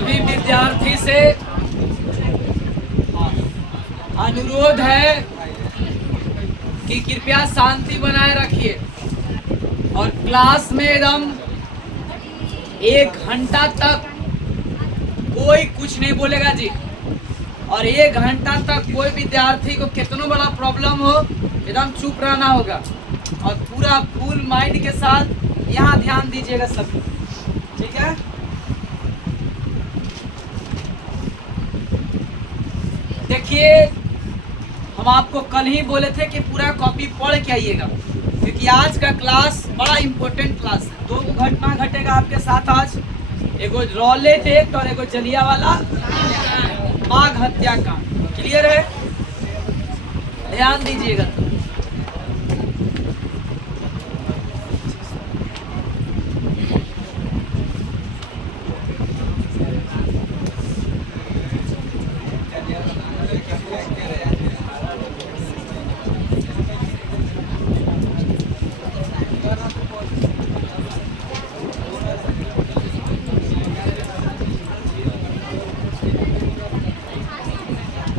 सभी विद्यार्थी से अनुरोध है कि कृपया शांति बनाए रखिए और क्लास में एकदम 1 घंटा तक कोई कुछ नहीं बोलेगा जी। और 1 घंटा तक कोई विद्यार्थी को कितना बड़ा प्रॉब्लम हो एकदम चुप रहना होगा और पूरा फुल माइंड के साथ यहाँ ध्यान दीजिएगा सभी, ठीक है। देखिए, हम आपको कल ही बोले थे कि पूरा कॉपी पढ़ के आइएगा, क्योंकि आज का क्लास बड़ा इम्पोर्टेंट क्लास है। 2 घटना घटेगा आपके साथ आज, एगो रॉलेट एक्ट और एगो जलियांवाला बाग हत्याकांड। क्लियर है? ध्यान दीजिएगा।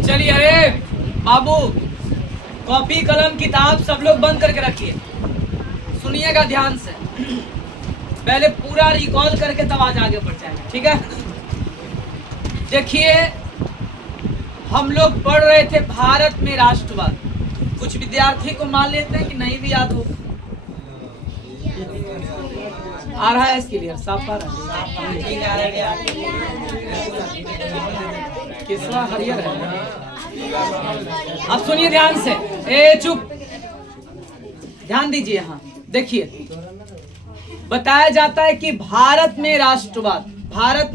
चलिए, अरे बाबू, कॉपी कलम किताब सब लोग बंद करके रखिए। सुनिएगा ध्यान से, पहले पूरा रिकॉल करके तब आज आगे बढ़ जाएगा, ठीक है। देखिए, हम लोग पढ़ रहे थे भारत में राष्ट्रवाद। कुछ विद्यार्थी को मान लेते हैं कि नहीं भी याद हो। आ रहा है इसके लिए साफ आ रहा है, किसवा हरियर है। अब सुनिए ध्यान से, ए चुप, ध्यान दीजिए। यहाँ देखिए, बताया जाता है कि भारत में राष्ट्रवाद, भारत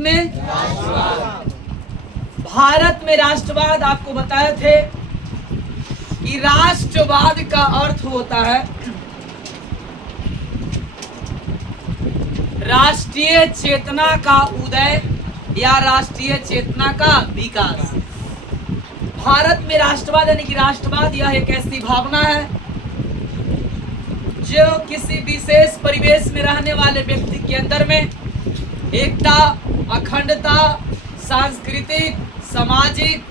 में राष्ट्रवाद आपको बताए थे कि राष्ट्रवाद का अर्थ होता है राष्ट्रीय चेतना का उदय या राष्ट्रीय चेतना का विकास। भारत में राष्ट्रवाद यानी कि राष्ट्रवाद यह एक ऐसी भावना है जो किसी विशेष परिवेश में रहने वाले व्यक्ति के अंदर में एकता, अखंडता, सांस्कृतिक, सामाजिक,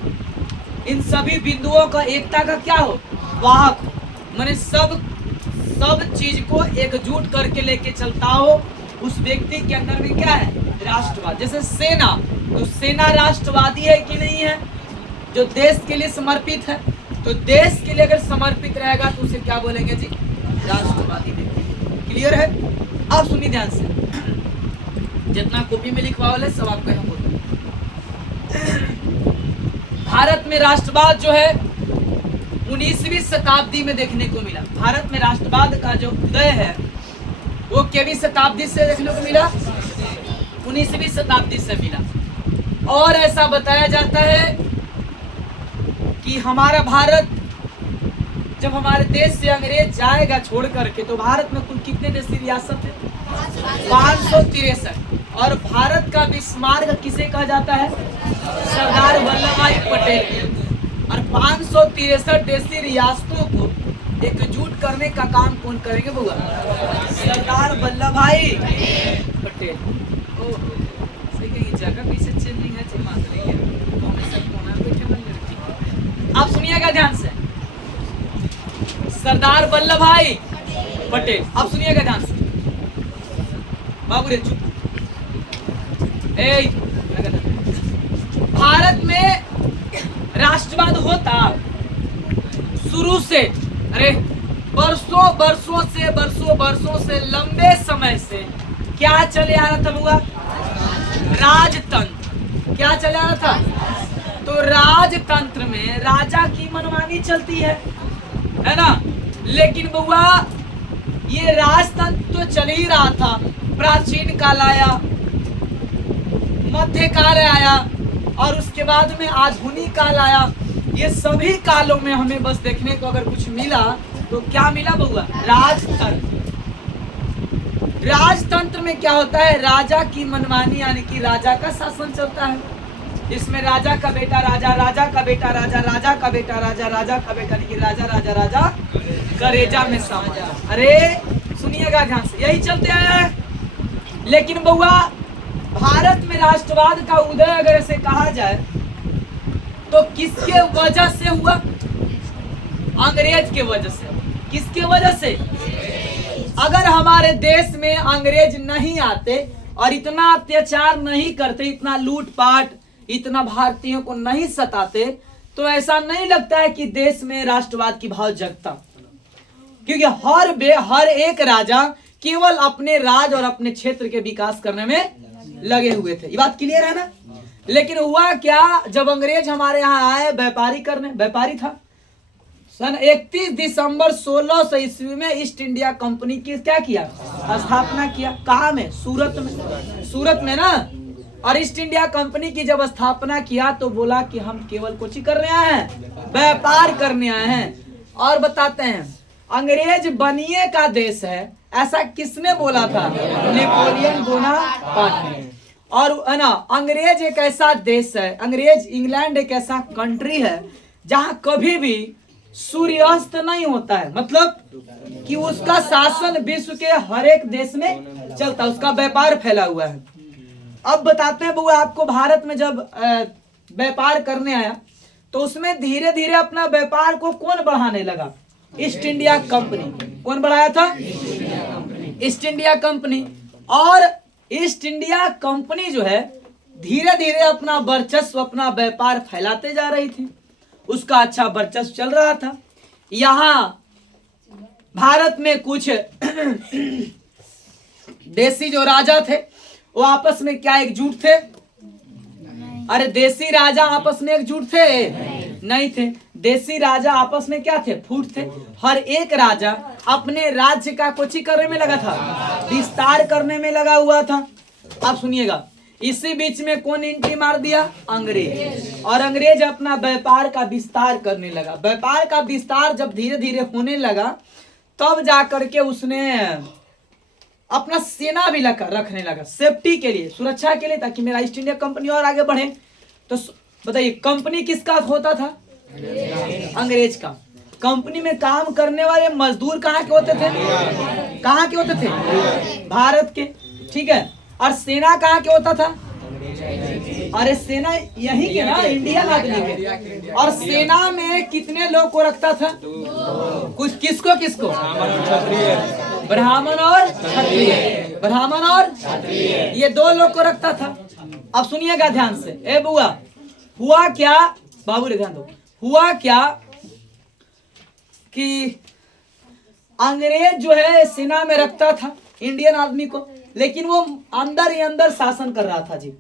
इन सभी बिंदुओं का एकता का क्या हो, वाहक, माने सब चीज को एकजुट करके लेके चलता हो। उस व्यक्ति के अंदर में क्या है, राष्ट्रवाद। जैसे सेना, तो सेना राष्ट्रवादी है कि नहीं है, जो देश के लिए समर्पित है। तो देश के लिए अगर समर्पित रहेगा तो उसे क्या बोलेंगे जी, राष्ट्रवादी व्यक्ति। क्लियर है? अब सुनिए ध्यान से, जितना कॉपी में लिखवा वाले सब आपको यहाँ बोल। भारत में राष्ट्रवाद जो है 19वीं शताब्दी में देखने को मिला। भारत में राष्ट्रवाद का जो उदय है वो केवी शताब्दी से देखने को मिला, 19वीं शताब्दी से मिला। और ऐसा बताया जाता है कि हमारा भारत जब हमारे देश से अंग्रेज जाएगा छोड़ करके, तो भारत में कुल कितने देशी रियासत है, 563। और भारत का विस्मार्ग किसे कहा जाता है, सरदार वल्लभ भाई पटेल। और 563 देशी रियासतों को एकजुट करने का काम कौन करेंगे बुआ, सरदार वल्लभ भाई पटेल। जगह पीछे चेंजिंग है, आप सुनिएगा ध्यान से, सरदार वल्लभ भाई पटेल। आप सुनिएगा ध्यान से बाबू रे, चुप। भारत में राष्ट्रवाद होता शुरू से, अरे बरसों से लंबे समय से क्या चले आ रहा था बुआ, राजतंत्र। क्या चले आ रहा था, तो राजतंत्र में राजा की मनमानी चलती है ना। लेकिन बुआ ये राजतंत्र तो चल ही रहा था, प्राचीन काल आया, मध्यकाल आया और उसके बाद में आधुनिक काल आया। ये सभी कालों में हमें बस देखने को अगर कुछ मिला तो क्या मिला बुआ, राजतंत्र। राजतंत्र में क्या होता है, राजा की मनमानी यानी कि राजा का शासन चलता है। इसमें राजा का बेटा राजा, राजा का बेटा राजा, राजा का बेटा राजा, राजा का बेटा यानी कि राजा राजा राजा करेजा में समा। अरे सुनिएगा ध्यान से, यही चलते आया है। लेकिन बउआ भारत में राष्ट्रवाद का उदय अगर ऐसे कहा जाए तो किसके वजह से हुआ? अंग्रेज के वजह से। किसके वजह से? अगर हमारे देश में अंग्रेज नहीं आते और इतना अत्याचार नहीं करते, इतना लूटपाट, इतना भारतीयों को नहीं सताते, तो ऐसा नहीं लगता है कि देश में राष्ट्रवाद की भाव जगता। क्योंकि हर एक राजा केवल अपने राज और अपने क्षेत्र के विकास करने में लगे हुए थे। ये बात क्लियर है ना? लेकिन हुआ क्या, जब अंग्रेज हमारे यहाँ आए व्यापारी करने, व्यापारी था, सन 31 दिसंबर 1600 ईस्वी में ईस्ट इंडिया कंपनी की क्या किया? स्थापना किया। कहाँ में? सूरत में। सूरत में ना। और ईस्ट इंडिया कंपनी की जब स्थापना किया तो बोला कि हम केवल कुछ ही करने आए हैं, व्यापार करने आए हैं। और बताते हैं, अंग्रेज बनिए का देश है, ऐसा किसने बोला था? नेपोलियन बोनापार्ट ने। और है ना, अंग्रेज एक ऐसा देश है, अंग्रेज इंग्लैंड एक ऐसा कंट्री है जहां कभी भी सूर्यास्त नहीं होता है। मतलब कि उसका शासन विश्व के हर एक देश में चलता है, उसका व्यापार फैला हुआ है। अब बताते हैं बुआ, आपको भारत में जब व्यापार करने आया तो उसमें धीरे धीरे अपना व्यापार को कौन बढ़ाने लगा? East India company. कौन बढ़ाया था? East India company. और ईस्ट इंडिया कंपनी जो है धीरे धीरे अपना वर्चस्व, अपना व्यापार फैलाते जा रही थी, उसका अच्छा वर्चस्व चल रहा था। यहाँ भारत में कुछ देसी जो राजा थे वो आपस में क्या एकजुट थे? अरे देसी राजा आपस में एकजुट थे? नहीं थे। देसी राजा आपस में क्या थे? फूट थे। हर एक राजा अपने राज्य का कुछ ही करने में लगा था, विस्तार करने में लगा हुआ था। आप सुनिएगा, इसी बीच में कौन एंट्री मार दिया? अंग्रेज। और अंग्रेज अपना व्यापार का विस्तार करने लगा। व्यापार का विस्तार जब धीरे धीरे होने लगा तब जाकर के उसने अपना सेना भी रखने लगा, सेफ्टी के लिए, सुरक्षा के लिए, ताकि मेरा ईस्ट इंडिया कंपनी और आगे बढ़े। तो बताइए, कंपनी किसका होता था? अंग्रेज का। कंपनी में काम करने वाले मजदूर कहाँ के होते थे? कहाँ के होते थे? भारत के। ठीक है। और सेना कहाँ के होता था? अरे सेना यही के ना, इंडियन आदमी के। और सेना में कितने लोग को रखता था? कुछ किसको किसको? ब्राह्मण और क्षत्रिय। ब्राह्मण और ये दो लोग को रखता था। अब सुनिएगा ध्यान से। ए बुआ, हुआ क्या? बाबू रे ध्यान दो। हुआ क्या कि अंग्रेज जो है सेना में रखता था इंडियन आदमी को, लेकिन वो अंदर ही अंदर शासन कर रहा था जी।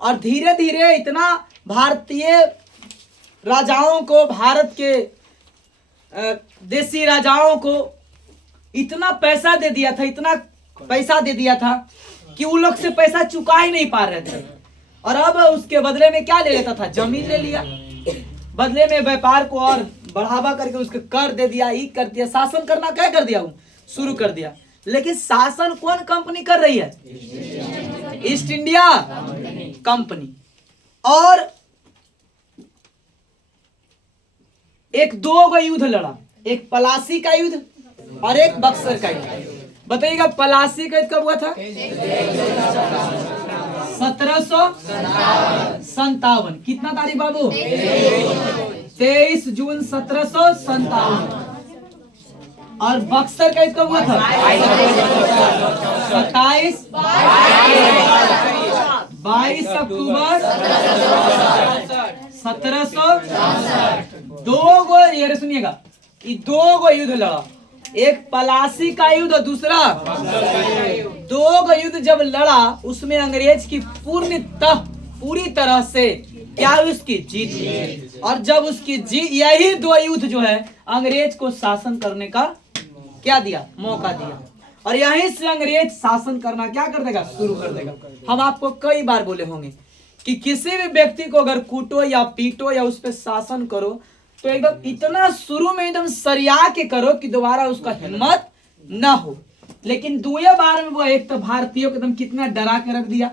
और धीरे धीरे इतना भारतीय राजाओं को, भारत के देसी राजाओं को इतना पैसा दे दिया था, इतना पैसा दे दिया था कि वो लोग से पैसा चुका ही नहीं पा रहे थे। और अब उसके बदले में क्या ले लेता था? जमीन ले लिया। बदले में व्यापार को और बढ़ावा करके उसके कर दे दिया, ई कर दिया, शासन करना क्या कर दिया? शुरू कर दिया। लेकिन शासन कौन कंपनी कर रही है? East India company. और एक दो युद्ध लड़ा, एक पलासी का युद्ध और एक बक्सर का युद्ध। बताइएगा, पलासी का युद्ध कब हुआ था? 1757। कितना तारीख बाबू? 23 जून 1757। और बक्सर का कब हुआ था? 22 अक्टूबर 1700। दो गो, ये सुनिएगा, ये दो गो युद्ध लड़ा, एक पलासी का युद्ध और दूसरा दो गो युद्ध जब लड़ा, उसमें अंग्रेज की पूरी तरह से क्या उसकी जीत हुई। और जब उसकी जीत, यही दो युद्ध जो है अंग्रेज को शासन करने का क्या दिया? मौका दिया। और यहीं से अंग्रेज शासन करना क्या कर देगा? शुरू कर देगा। हम आपको कई बार बोले होंगे कि किसी भी व्यक्ति को अगर कूटो या पीटो या उस पर शासन करो तो एकदम इतना शुरू में एकदम सरिया के करो कि दोबारा उसका हिम्मत ना हो। लेकिन दूसरे बार में वो एक तो भारतीयों को एकदम कितना डरा के रख दिया,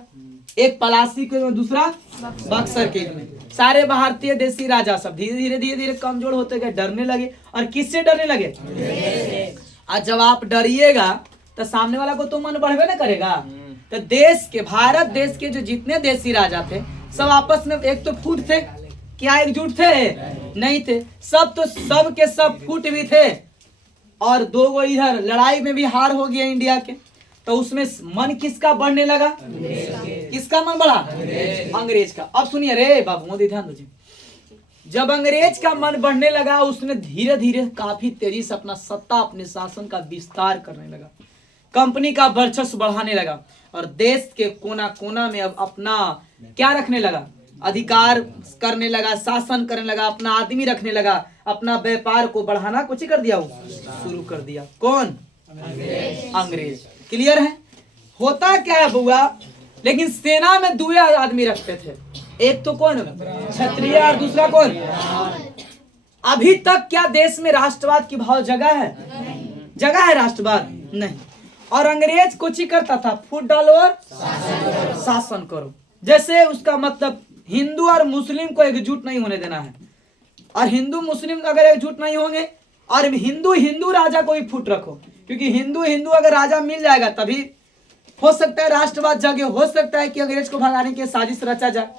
एक पलासी के, दूसरा बक्सर के में। सारे भारतीय देसी राजा सब धीरे धीरे कमजोर होते गए, डरने लगे। और किससे डरने लगे? और जब आप डरिएगा तो सामने वाला को तो मन बढ़वे ना करेगा। तो देश के, भारत देश के जो जितने देशी राजा थे सब आपस में एक तो फूट थे, क्या एकजुट थे? नहीं थे। सब के सब फूट भी थे और दो गो इधर लड़ाई में भी हार हो गया इंडिया के। तो उसमें मन किसका बढ़ने लगा? किसका मन बढ़ा? अंग्रेज का। अब सुनिए रे बाबू, मोदी ध्यान दीजिए। जब अंग्रेज का मन बढ़ने लगा, उसने धीरे धीरे काफी तेजी से अपना सत्ता, अपने शासन का विस्तार करने लगा, कंपनी का वर्चस्व बढ़ाने लगा और देश के कोना कोना में अब अपना क्या रखने लगा? अधिकार करने लगा, शासन करने लगा, अपना आदमी रखने लगा, अपना व्यापार को बढ़ाना कुछ ही कर दिया, शुरू कर दिया। कौन? अंग्रेज। क्लियर है? होता क्या है बुआ, लेकिन सेना में दो आदमी रखते थे, एक तो कौन? क्षत्रिय और दूसरा कौन? अभी तक क्या देश में राष्ट्रवाद की भाव जगह है? जगह है राष्ट्रवाद? नहीं। और अंग्रेज कुछ ही करता था, फूट डालो और शासन करो। जैसे उसका मतलब हिंदू और मुस्लिम को एकजुट नहीं होने देना है, और हिंदू मुस्लिम अगर एकजुट नहीं होंगे, और हिंदू राजा को भी फूट रखो, क्योंकि हिंदू अगर राजा मिल जाएगा तभी हो सकता है राष्ट्रवाद जगे, हो सकता है कि अंग्रेज को भगाने की साजिश रचा जाए।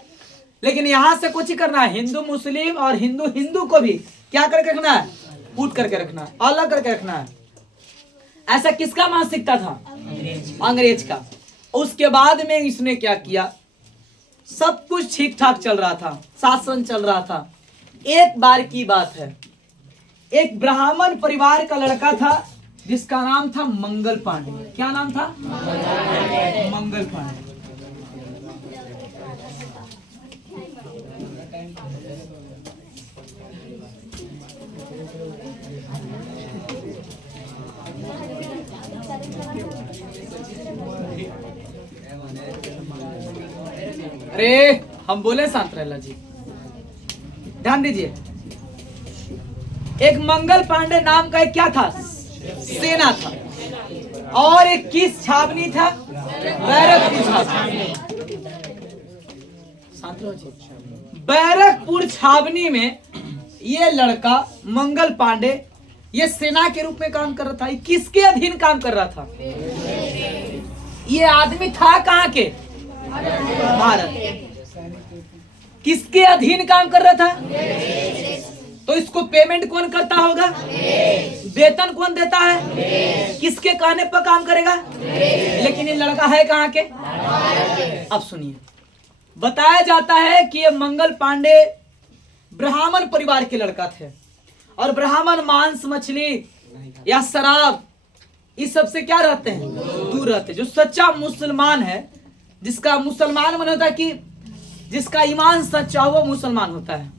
लेकिन यहां से कुछ ही करना है, हिंदू मुस्लिम और हिंदू को भी क्या करके रखना है? फूट करके रखना है, अलग करके रखना है। ऐसा किसका मानसिकता था? अंग्रेज का। उसके बाद में इसने क्या किया? सब कुछ ठीक ठाक चल रहा था, शासन चल रहा था। एक बार की बात है, एक ब्राह्मण परिवार का लड़का था जिसका नाम था मंगल पांडे। क्या नाम था? मंगल पांडे। अरे हम बोले शांत रहला जी, ध्यान दीजिए। एक मंगल पांडे नाम का एक क्या था? सेना था। और एक किस छावनी था? बैरकपुर छावनी। बैरकपुर छावनी में ये लड़का मंगल पांडे ये सेना के रूप में काम कर रहा था। किसके अधीन काम कर रहा था? ये आदमी था कहाँ के? भारत। किसके अधीन काम कर रहा था? तो इसको पेमेंट कौन करता होगा? वेतन कौन देता है? किसके कहने पर काम करेगा? लेकिन ये लड़का है कहाँ के? अब सुनिए, बताया जाता है कि ये मंगल पांडे ब्राह्मण परिवार के लड़का थे, और ब्राह्मण मांस मछली या शराब इस सब से क्या रहते हैं? दूर रहते हैं। जो सच्चा मुसलमान है, जिसका मुसलमान मन होता है कि जिसका ईमान सच्चा हो वो मुसलमान होता है।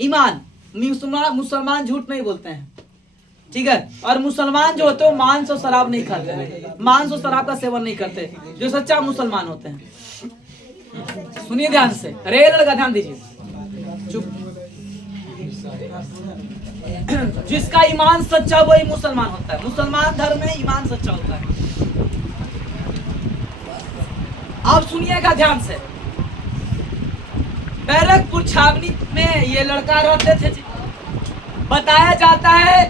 ईमान, मुसलमान झूठ नहीं बोलते हैं, ठीक है। और मुसलमान जो होते हैं मांस और शराब नहीं खाते, मांस और शराब का सेवन नहीं करते, जो सच्चा मुसलमान होते हैं। सुनिए ध्यान से, अरे लड़का ध्यान दीजिए, चुप। जिसका ईमान सच्चा वही मुसलमान होता है। मुसलमान धर्म में ईमान सच्चा होता है। अब सुनिएगा ध्यान से, बैरकपुर छावनी में ये लड़का रहते थे। बताया जाता है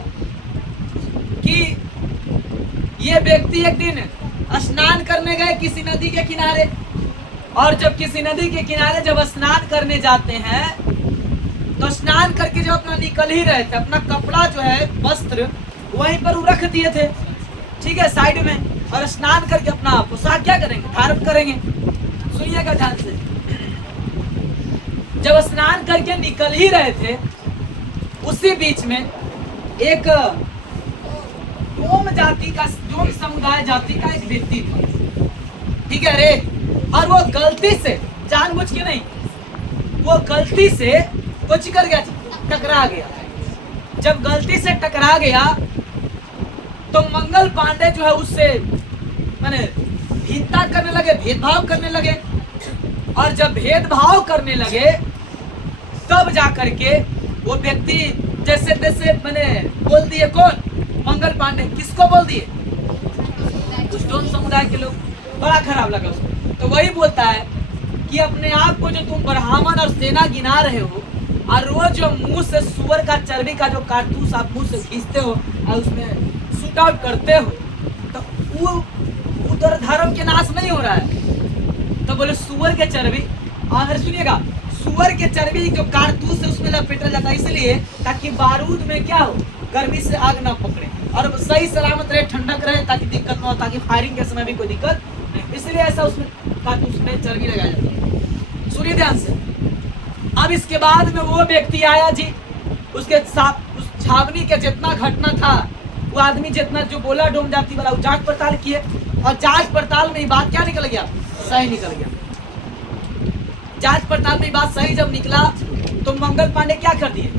कि ये व्यक्ति एक दिन स्नान करने गए किसी नदी के किनारे, और जब किसी नदी के किनारे जब स्नान करने जाते हैं तो स्नान करके जब अपना निकल ही रहे थे, अपना कपड़ा जो है वस्त्र वहीं पर वो रख दिए थे, ठीक है, साइड में, और स्नान करके अपना पोशाक क्या करेंगे? धारण करेंगे। सुनिएगा ध्यान से, जब स्नान करके निकल ही रहे थे उसी बीच में एक डोम जाति का, डोम समुदाय जाति का एक व्यक्ति था, ठीक है रे। और वो गलती से, जानबूझ के नहीं, वो गलती से कुछ कर गया, टकरा गया। जब गलती से टकरा गया तो मंगल पांडे जो है उससे माने भिन्नता करने लगे, भेदभाव करने लगे। और जब भेदभाव करने लगे तब जाकर के वो व्यक्ति जैसे तैसे मैंने बोल दिए, कौन? मंगल पांडे। किसको बोल दिए? उस डोम समुदाय के लोग। बड़ा खराब लगा उसको। तो वही बोलता है कि अपने आप को जो तुम ब्राह्मण और सेना गिना रहे हो, और रोज जो मुंह से सुअर का चर्बी का जो कारतूस आप मुंह से खींचते हो और उसमें शूट आउट करते हो, तो वो उधर धर्म के नाश नहीं हो रहा है, तो बोले सुअर के चर्बी, अगर सुनिएगा सुअर के चर्बी जो कारतूस है उसमें लपेटा जाता है, इसलिए ताकि बारूद में क्या हो, गर्मी से आग ना पकड़े और सही सलामत रहे, ठंडक रहे, ताकि दिक्कत ना हो, ताकि फायरिंग के समय भी कोई दिक्कत नहीं, इसलिए ऐसा उसमें कारतूस में चर्बी लगाया जाता है। सुनिए ध्यान से। अब इसके बाद में वो व्यक्ति आया जी, उसके साथ उस छावनी के जितना घटना था, वो आदमी जितना जो बोला डोम जाति वाला, जांच पड़ताल किए और जांच पड़ताल में बात क्या निकल गया, सही निकल गया। जांच पड़ताल में बात सही जब निकला तो मंगल पांडे क्या कर दिए,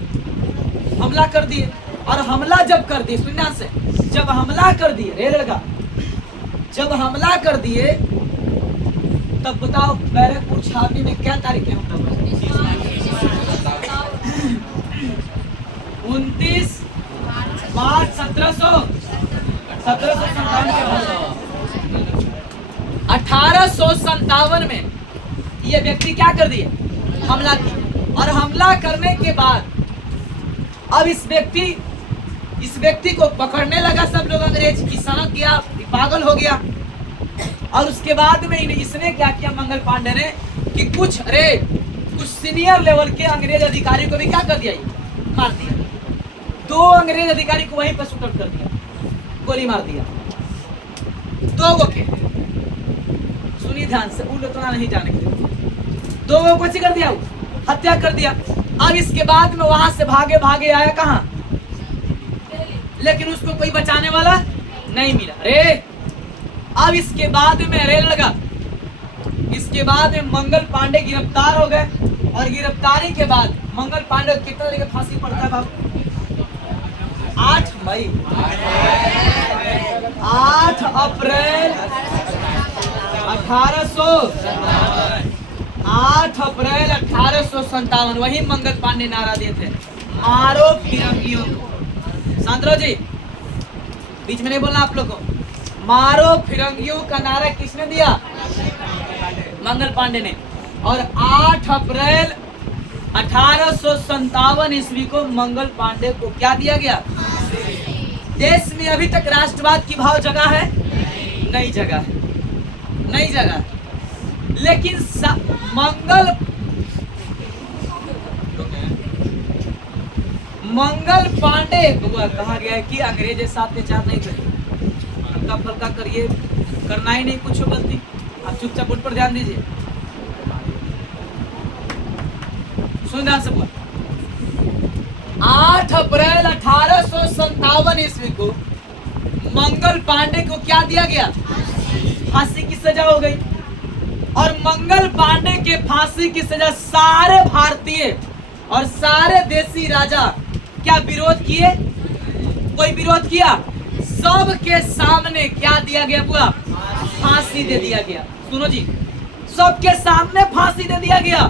हमला कर दिए। और हमला जब कर दिए, सुनना से, जब हमला कर दिए रे लड़का, जब हमला कर दिए तब बताओ बैरकपुर छावनी में क्या तारीख है, 29 मार्च 1857 में ये व्यक्ति क्या कर दिए, हमला किया। और हमला करने के बाद अब इस व्यक्ति को पकड़ने लगा सब लोग, अंग्रेज की सनक गया, पागल हो गया। और उसके बाद में इसने क्या किया मंगल पांडे ने कि कुछ सीनियर लेवल के अंग्रेज अधिकारी को भी क्या कर दिया, ये मार दिया। 2 अंग्रेज अधिकारी को वहीं पर शूट कर दिया, गोली मार दिया 2 गो के। सुनिए ध्यान से, उन उतना नहीं जाने के 2 गो को कर दिया, हत्या कर दिया। अब इसके बाद में वहां से भागे भागे आया कहां, लेकिन उसको कोई बचाने वाला नहीं मिला रे। अब इसके बाद में इसके बाद में मंगल पांडे गिरफ्तार हो गए। और गिरफ्तारी के बाद मंगल पांडे को कितना देर फांसी पड़ता है बाबू, 8 अप्रैल 1857 वही मंगल पांडे नारा दिए थे, मारो फिरंगियों को। सांतरो जी बीच में नहीं बोलना आप लोग को, मारो फिरंगियों का नारा किसने दिया, मंगल पांडे ने। और 8 अप्रैल 1857 ईस्वी को मंगल पांडे को क्या दिया गया। देश में अभी तक राष्ट्रवाद की भाव जगह है, नहीं जगह है, नहीं जगह है। लेकिन मंगल पांडे कहा गया है कि अंग्रेज साथ अत्याचार नहीं करिए, हल्का फल्का करिए, करना ही नहीं कुछ गलती, आप चुपचाप उठ पर ध्यान दीजिए। सुन सब 8 अप्रैल 1857 ईस्वी को मंगल पांडे को क्या दिया गया, फांसी की सजा हो गई। और मंगल पांडे के फांसी की सजा सारे भारतीय और सारे देसी राजा क्या विरोध किए, कोई विरोध किया, सबके सामने क्या दिया गया, पूरा फांसी दे दिया गया। सुनो जी, सबके सामने फांसी दे दिया गया।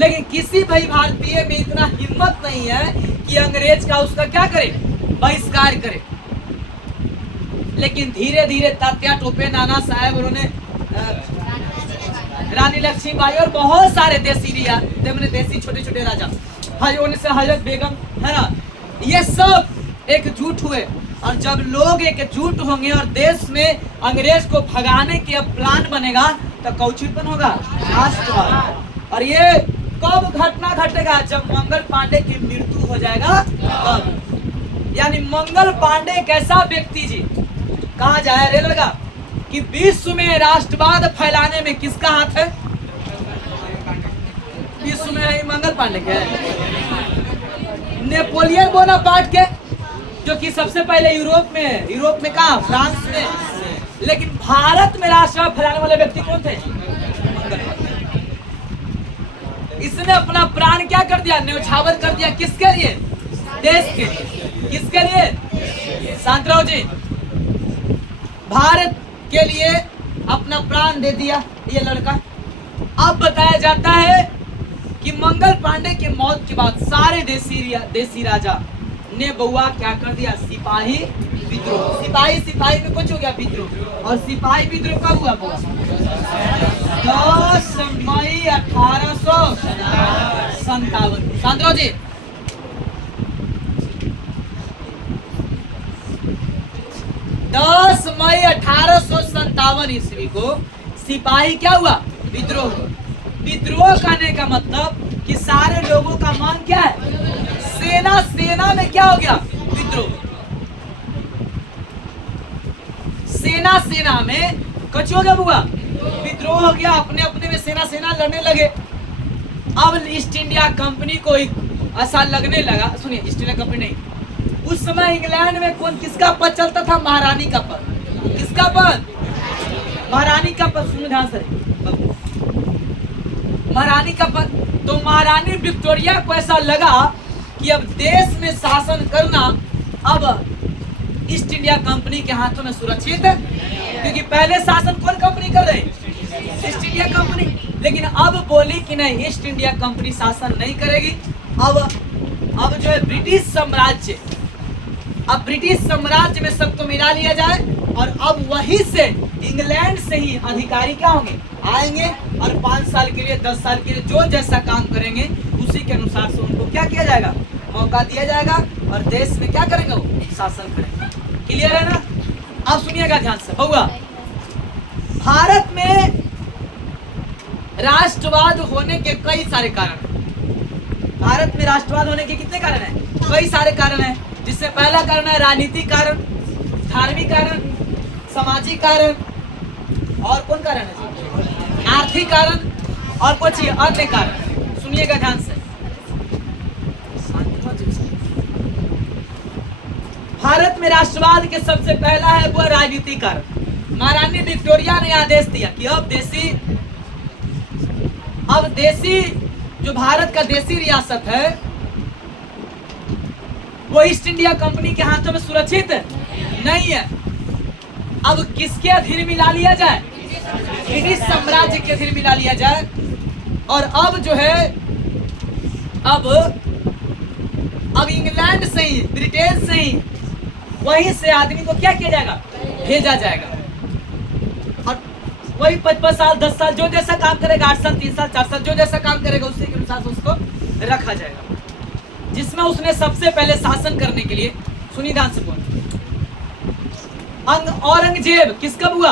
लेकिन किसी भाई भारतीय में इतना हिम्मत नहीं है कि अंग्रेज का उसका क्या करे, बहिष्कार करे। लेकिन धीरे धीरे तात्या टोपे, नाना साहेब, उन्होंने रानी लक्ष्मीबाई और बहुत सारे देसी छोटे छोटे राजा, से हजरत बेगम है ना, ये सब एकजुट हुए। और जब लोग एकजुट होंगे और देश में अंग्रेज को भगाने की अब प्लान बनेगा तो कौचिपन होगा, राष्ट्रवाद। और ये कब घटना घटेगा, जब मंगल पांडे की मृत्यु हो जाएगा तब। यानी मंगल पांडे एक ऐसा व्यक्ति जी, कहा जाए रे लगा कि विश्व में राष्ट्रवाद फैलाने में किसका हाथ है, विश्व में है मंगल पांडे के, नेपोलियन बोनापार्ट के, जो कि सबसे पहले यूरोप में कहा, फ्रांस में। लेकिन भारत में राष्ट्रवाद फैलाने वाले व्यक्ति कौन थे, मंगल पांडे। इसने अपना प्राण क्या कर दिया, न्यौछावर कर दिया, किसके लिए, देश के लिए। किसके लिए, शांतराव जी, भारत के लिए अपना प्राण दे दिया ये लड़का। अब बताया जाता है कि मंगल पांडे के मौत के बाद सारे देसी राजा ने बउआ क्या कर दिया, सिपाही विद्रोह। सिपाही में कुछ हो गया विद्रोह। और सिपाही विद्रोह कब हुआ, 10 मई 1857। शांतराव जी, 10 मई 1857 ईस्वी को सिपाही क्या हुआ? विद्रोह हुआ। विद्रोह करने का मतलब कि सारे लोगों का मांग क्या है? सेना। सेना में क्या हो गया? विद्रोह। सेना सेना में कुछ हो गया बुआ? विद्रोह हो गया। अपने अपने में सेना सेना लड़ने लगे। अब ईस्ट इंडिया कंपनी को ऐसा लगने लगा, सुनिए, ईस्ट इंडिया कंपनी नहीं, उस समय इंग्लैंड में कौन किसका पद चलता था? महारानी का पद। किसका पद? महारानी का पद। सुनो ध्यान से, महारानी का पद। तो महारानी विक्टोरिया को ऐसा लगा कि अब देश में शासन करना अब ईस्ट इंडिया कंपनी के हाथों में सुरक्षित है, क्योंकि पहले शासन कौन कंपनी कर रही? East India company. लेकिन अब बोली कि नहीं, ईस्ट इंडिया कंपनी शासन नहीं करेगी। अब जो है ब्रिटिश साम्राज्य, अब ब्रिटिश साम्राज्य में सबको मिला लिया जाए, और अब वहीं से इंग्लैंड से ही अधिकारी क्या होंगे? आएंगे, और 5 साल के लिए 10 साल के लिए जो जैसा काम करेंगे उसी के अनुसार से उनको क्या किया जाएगा? मौका दिया जाएगा, और देश में क्या करेंगे? वो शासन करेंगे। क्लियर है ना? अब सुनिएगा ध्यान से होगा। भारत में राष्ट्रवाद होने के कई सारे कारण हैं। भारत में राष्ट्रवाद होने के कितने कारण हैं? कई सारे कारण हैं, जिससे पहला कारण है राजनीतिक कारण, धार्मिक कारण, सामाजिक कारण, और कौन कारण है? आर्थिक कारण, और कुछ अन्य कारण। सुनिएगा ध्यान से। भारत में राष्ट्रवाद के सबसे पहला है वो राजनीतिक कारण। महारानी विक्टोरिया ने आदेश दिया कि अब देसी जो भारत का देसी रियासत है वो ईस्ट इंडिया कंपनी के हाथों में सुरक्षित नहीं है। अब किसके अधीन मिला लिया जाए? ब्रिटिश साम्राज्य के अधीन मिला लिया जाए। और अब जो है अब इंग्लैंड से ही, ब्रिटेन से ही, वहीं से आदमी को क्या किया जाएगा? भेजा जाएगा। और वही 55 साल 10 साल जो जैसा काम करेगा, 8 साल 3 साल 4 साल जो जैसा काम करेगा उसी के अनुसार से उसको रखा जाएगा। जिसमें उसने सबसे पहले शासन करने के लिए, सुनिए ध्यान से बोल, औरंगजेब किसका हुआ?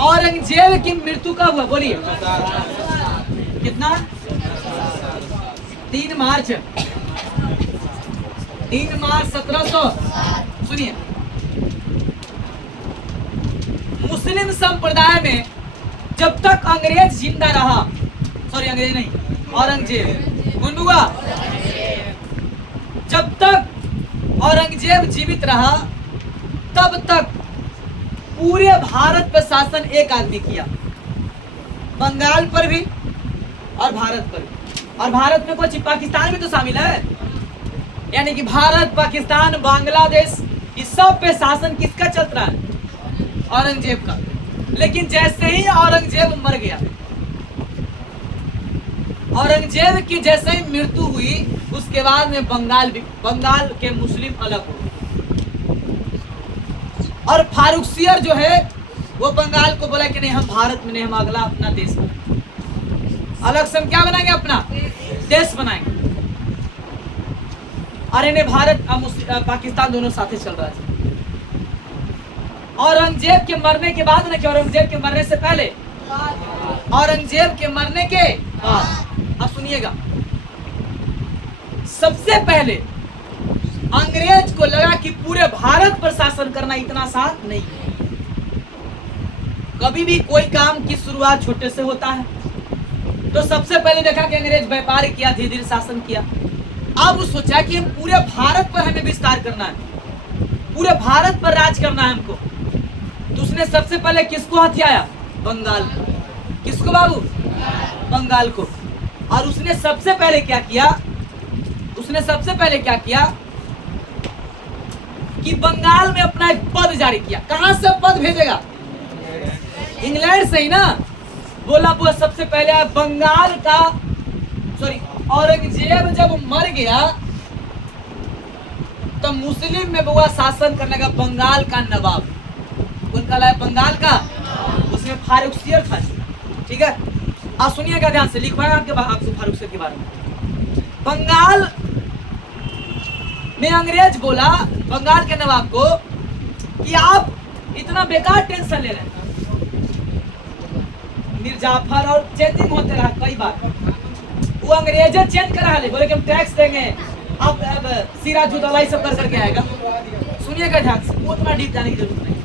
औरंगजेब की मृत्यु कब हुआ? बोलिए कितना? 3 मार्च 1700। सुनिए, मुस्लिम संप्रदाय में जब तक अंग्रेज जिंदा रहा, सॉरी अंग्रेज नहीं, औरंगजेब, कौन हुआ? जब तक औरंगजेब जीवित रहा तब तक पूरे भारत पर शासन एक आदमी किया, बंगाल पर भी और भारत पर भी। और भारत में कुछ पाकिस्तान भी तो शामिल है, यानी कि भारत, पाकिस्तान, बांग्लादेश, इस सब पे शासन किसका चल रहा है? औरंगजेब का। लेकिन जैसे ही औरंगजेब मर गया, औरंगजेब की जैसे ही मृत्यु हुई, उसके बाद में बंगाल के मुस्लिम अलग हो गए। और फारुखसियर जो है वो बंगाल को बोला कि नहीं, हम भारत में नहीं, हम अगला अपना देश बनाएंगे, अलग से हम क्या बनाएंगे? अपना देश बनाएंगे। और इन्हें भारत और पाकिस्तान दोनों साथ चल रहा है। औरंगजेब के मरने के बाद ना, कि औरंगजेब के मरने से पहले, औरंगजेब के मरने के बाद, अब सुनिएगा, सबसे पहले अंग्रेज को लगा कि पूरे भारत पर शासन करना इतना आसान नहीं है। कभी भी कोई काम की शुरुआत छोटे से होता है। तो सबसे पहले देखा कि अंग्रेज व्यापार किया, धीरे धीरे शासन किया। अब वो सोचा कि हम पूरे भारत पर हमें विस्तार करना है, पूरे भारत पर राज करना है हमको। तो उसने सबसे पहले किसको हथियाया? बंगाल को। किसको बाबू? बंगाल को। और उसने सबसे पहले क्या किया? कि बंगाल में अपना एक पद जारी किया। कहां से पद भेजेगा? इंग्लैंड से ही ना। बोला वो सबसे पहले बंगाल का, सॉरी, औरंगजेब जब मर गया तो मुस्लिम में हुआ शासन करने का बंगाल का नवाब, उनका लाया बंगाल का, उसमें फारुखसियर था। ठीक है, आप सुनिएगा ध्यान से, लिखवाएं आपको फारुखसियर के बारे में। बंगाल में अंग्रेज बोला बंगाल के नवाब को कि आप इतना बेकार टेंशन ले रहे हैं, मिर्जाफर और चेंजिंग होते रहा कई बार। वो अंग्रेजे चेंज करा ले, बोले कि हम टैक्स देंगे, अब सिराज उदौला ये सब कर करके आएगा। सुनिएगा ध्यान से, उतना डीप जाने की जरूरत नहीं है।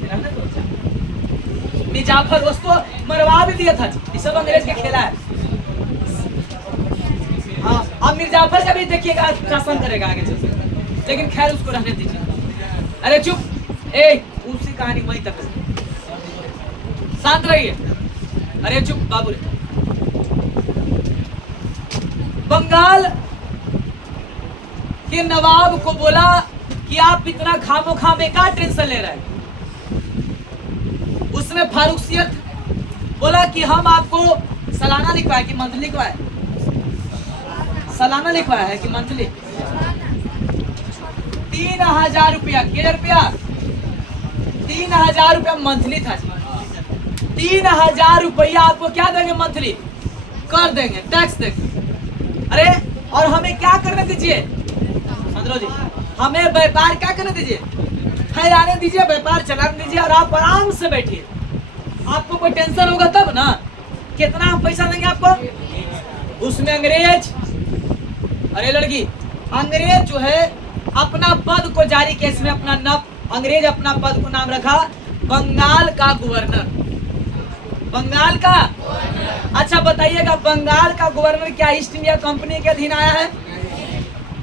मिर्जाफर उसको मरवा भी दिया था, ये सब अंग्रेज के खेला है। हाँ, अब मिर्जाफर का भी देखिएगा शासन करेगा आगे चलकर, लेकिन खैर उसको रहने दीजिए। अरे चुप, उसी कहानी वहीं तक, शांत रहिए। अरे चुप बाबू रे। बंगाल के नवाब को बोला कि आप इतना खामोखा बेकार टेंशन ले रहे हैं। उसने फारूखियत बोला कि हम आपको सालाना लिखवाए कि मंथली लिखवाए, सालाना लिखवाया है कि मंथली। 3000 रुपया, क्या रुपया? 3000 रुपया मंथली था जी। 3000 रुपया आपको क्या देंगे मंथली? कर देंगे, टैक्स देंगे। अरे और हमें क्या करने दीजिए चंद्रो जी, हमें व्यापार क्या करने दीजिए, आने दीजिए, व्यापार चलाने दीजिए और आप आराम से बैठिए। आपको कोई टेंशन होगा तब ना, कितना हम पैसा देंगे आपको। उसमें अंग्रेज, अरे लड़की, अंग्रेज जो है अपना पद को जारी किया, इसमें अपना अंग्रेज अपना पद को नाम रखा बंगाल का गवर्नर। बंगाल का, अच्छा बताइएगा, बंगाल का गवर्नर क्या ईस्ट इंडिया कंपनी के अधीन आया है?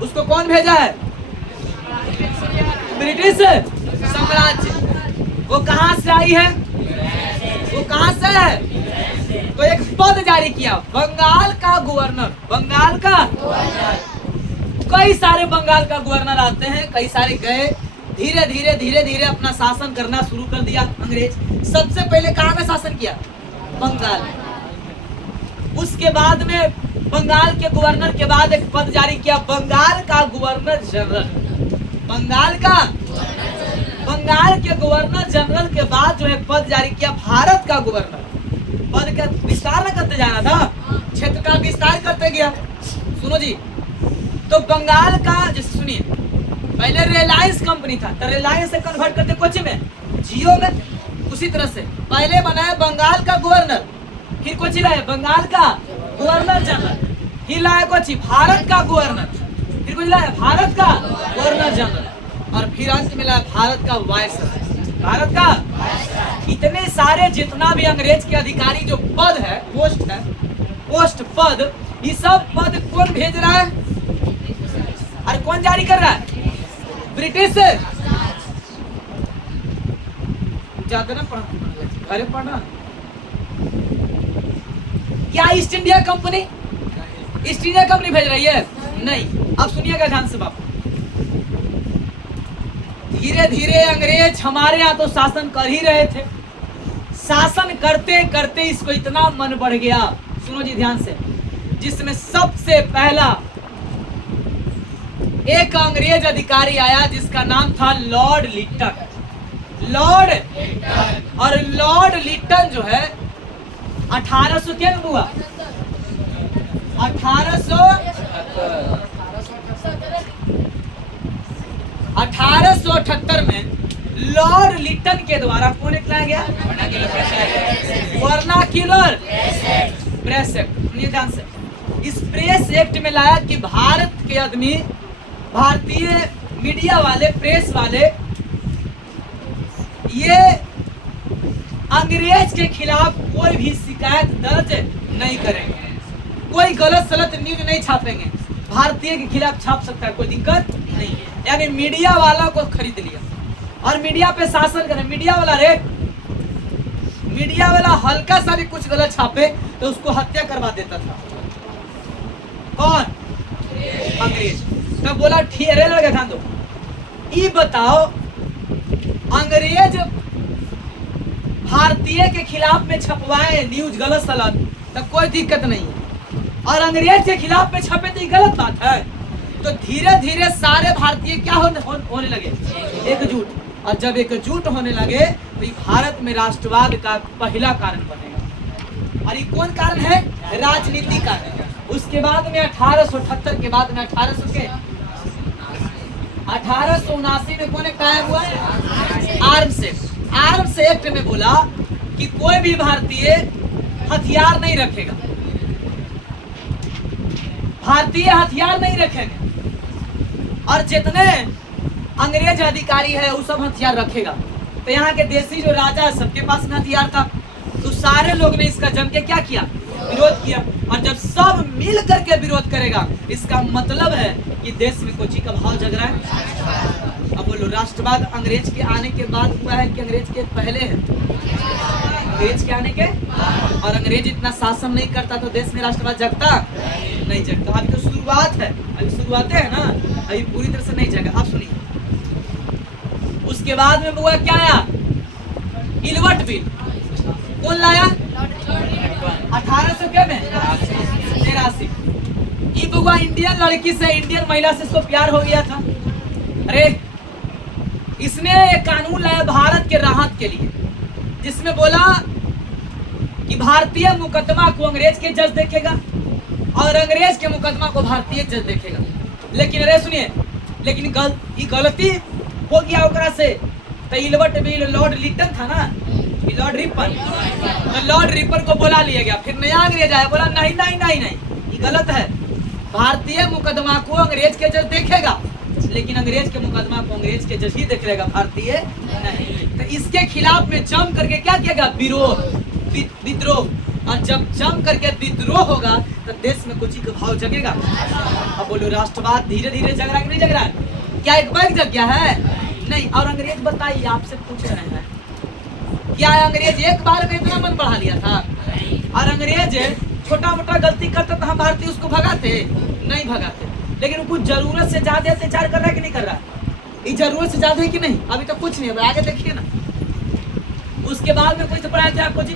उसको कौन भेजा है? ब्रिटिश साम्राज्य। वो कहां से आई है? वो कहां से है? तो एक पद जारी किया, बंगाल का गवर्नर। बंगाल का कई सारे बंगाल का गवर्नर आते हैं, कई सारे गए, धीरे धीरे अपना शासन करना शुरू कर दिया अंग्रेज। सबसे पहले कहां में शासन किया? बंगाल। उसके बाद में बंगाल के गवर्नर के बाद एक पद जारी किया, बंगाल का गवर्नर जनरल। बंगाल के गवर्नर जनरल के बाद जो है पद जारी किया भारत का गवर्नर। पद का विस्तार न करते जाना था, क्षेत्र का विस्तार करते गया। सुनो जी, तो बंगाल का, जैसे सुनिए, पहले रिलायंस कंपनी था, तो रिलायंस से कन्वर्ट करते कोची में, जियो में। उसी तरह से पहले बनाया बंगाल का गवर्नर, फिर कोची लाए बंगाल का गवर्नर जनरल, फिर लाया कोची भारत का गवर्नर, फिर कोची लाया भारत का गवर्नर जनरल, और फिर अंत में लाया भारत का वायसराय। भारत का इतने सारे जितना भी अंग्रेज के अधिकारी जो पद है, पोस्ट पद, ये सब पद कौन भेज रहा है और कौन जारी कर रहा है? ब्रिटिश। ज्यादा ना पढ़ा, अरे पढ़ना। क्या ईस्ट इंडिया कंपनी भेज रही है? नहीं। अब सुनिएगा ध्यान से बाप, धीरे धीरे अंग्रेज हमारे यहाँ तो शासन कर ही रहे थे, शासन करते करते इसको इतना मन बढ़ गया। सुनो जी ध्यान से, जिसमें सबसे पहला एक अंग्रेज अधिकारी आया जिसका नाम था लॉर्ड लिटन। और लॉर्ड लिटन जो है 1800 क्या हुआ, 1878 में लॉर्ड लिटन के द्वारा कौन लाया गया? Vernacular press act. ध्यान से, इस प्रेस एक्ट में लाया कि भारत के आदमी, भारतीय मीडिया वाले, प्रेस वाले, ये अंग्रेज के खिलाफ कोई भी शिकायत दर्ज नहीं करेंगे, कोई गलत सलत न्यूज नहीं छापेंगे। भारतीय के खिलाफ छाप सकता है, कोई दिक्कत नहीं है। यानी मीडिया वाला को खरीद लिया और मीडिया पे शासन करे। मीडिया वाला हल्का सा भी कुछ गलत छापे तो उसको हत्या करवा देता था। कौन? अंग्रेज। तो बोला ठीक है, लड़का ध्यान दो, ये बताओ, अंग्रेज भारतीय के खिलाफ में छपवाए न्यूज गलत सलत तो कोई दिक्कत नहीं है, और अंग्रेज के खिलाफ में छपे तो ये गलत बात है। तो धीरे धीरे सारे भारतीय क्या होने लगे? एकजुट। और जब एकजुट होने लगे तो ये भारत में राष्ट्रवाद का पहला कारण बनेगा। और ये कौन कारण है? राजनीति कारण। उसके बाद में 1878 के बाद में 1879 में कौन कायम हुआ? आर्म्स एक्ट में बोला कि कोई भी भारतीय हथियार नहीं रखेगा, भारतीय हथियार नहीं रखेंगे, और जितने अंग्रेज अधिकारी है वो सब हथियार रखेगा। तो यहाँ के देसी जो राजा है सबके पास में हथियार था, तो सारे लोग ने इसका जम के क्या किया, विरोध किया। और जब सब मिल करके विरोध करेगा, इसका मतलब है कि देश में कोची का भाव जग रहा है। अब बोलो, राष्ट्रवाद अंग्रेज के आने के बाद हुआ है कि अंग्रेज के पहले है? अंग्रेज के आने के, और अंग्रेज इतना शासन नहीं करता तो देश में राष्ट्रवाद जगता नहीं जगता। अभी तो शुरुआत है, अभी शुरुआतें है ना, अभी पूरी तरह से नहीं जगा। आप सुनिए, उसके बाद में हुआ क्या आया, इलवट बिल। कौन लाया? 1883। ये बुआ इंडियन लड़की से, इंडियन महिला से इसको प्यार हो गया था। अरे इसने एक कानून लाया भारत के राहत के लिए, जिसमें बोला कि भारतीय मुकदमा को अंग्रेज के जज देखेगा और अंग्रेज के मुकदमा को भारतीय जज देखेगा। लेकिन अरे सुनिए, लेकिन गलती हो गया ओकरा से। तो इलवट बिल लॉर्ड लिटन था ना, लॉर्ड रिपन, तो लॉर्ड रिपन को बुला लिया गया। फिर नया अंग्रेज आया, बोला नहीं नहीं नहीं नहीं, ये गलत है, भारतीय मुकदमा को अंग्रेज के जज देखेगा, लेकिन अंग्रेज के मुकदमा को अंग्रेज के जज ही देख लेगा, भारतीय नहीं। तो इसके खिलाफ में जम करके क्या किया, विद्रोह। और जब जम करके विद्रोह होगा तो देश में कुछ ही का भाव जगेगा। अब बोलो, राष्ट्रवाद धीरे धीरे जग रहा है कि नहीं जग रहा है? क्या एक बार जग गया है? नहीं। और अंग्रेज बताइए, आपसे पूछ रहे हैं, क्या अंग्रेज एक बार में इतना मन बढ़ा लिया था? और अंग्रेज छोटा मोटा गलती करता तो हम भारतीय उसको भगाते नहीं भगाते, लेकिन कुछ जरूरत से ज्यादा अत्याचार कर रहा है कि नहीं कर रहा? ये जरूरत से ज्यादा है कि नहीं? अभी तो कुछ नहीं है, आगे देखिए ना। उसके बाद में कुछ पढ़ाया था आपको जी,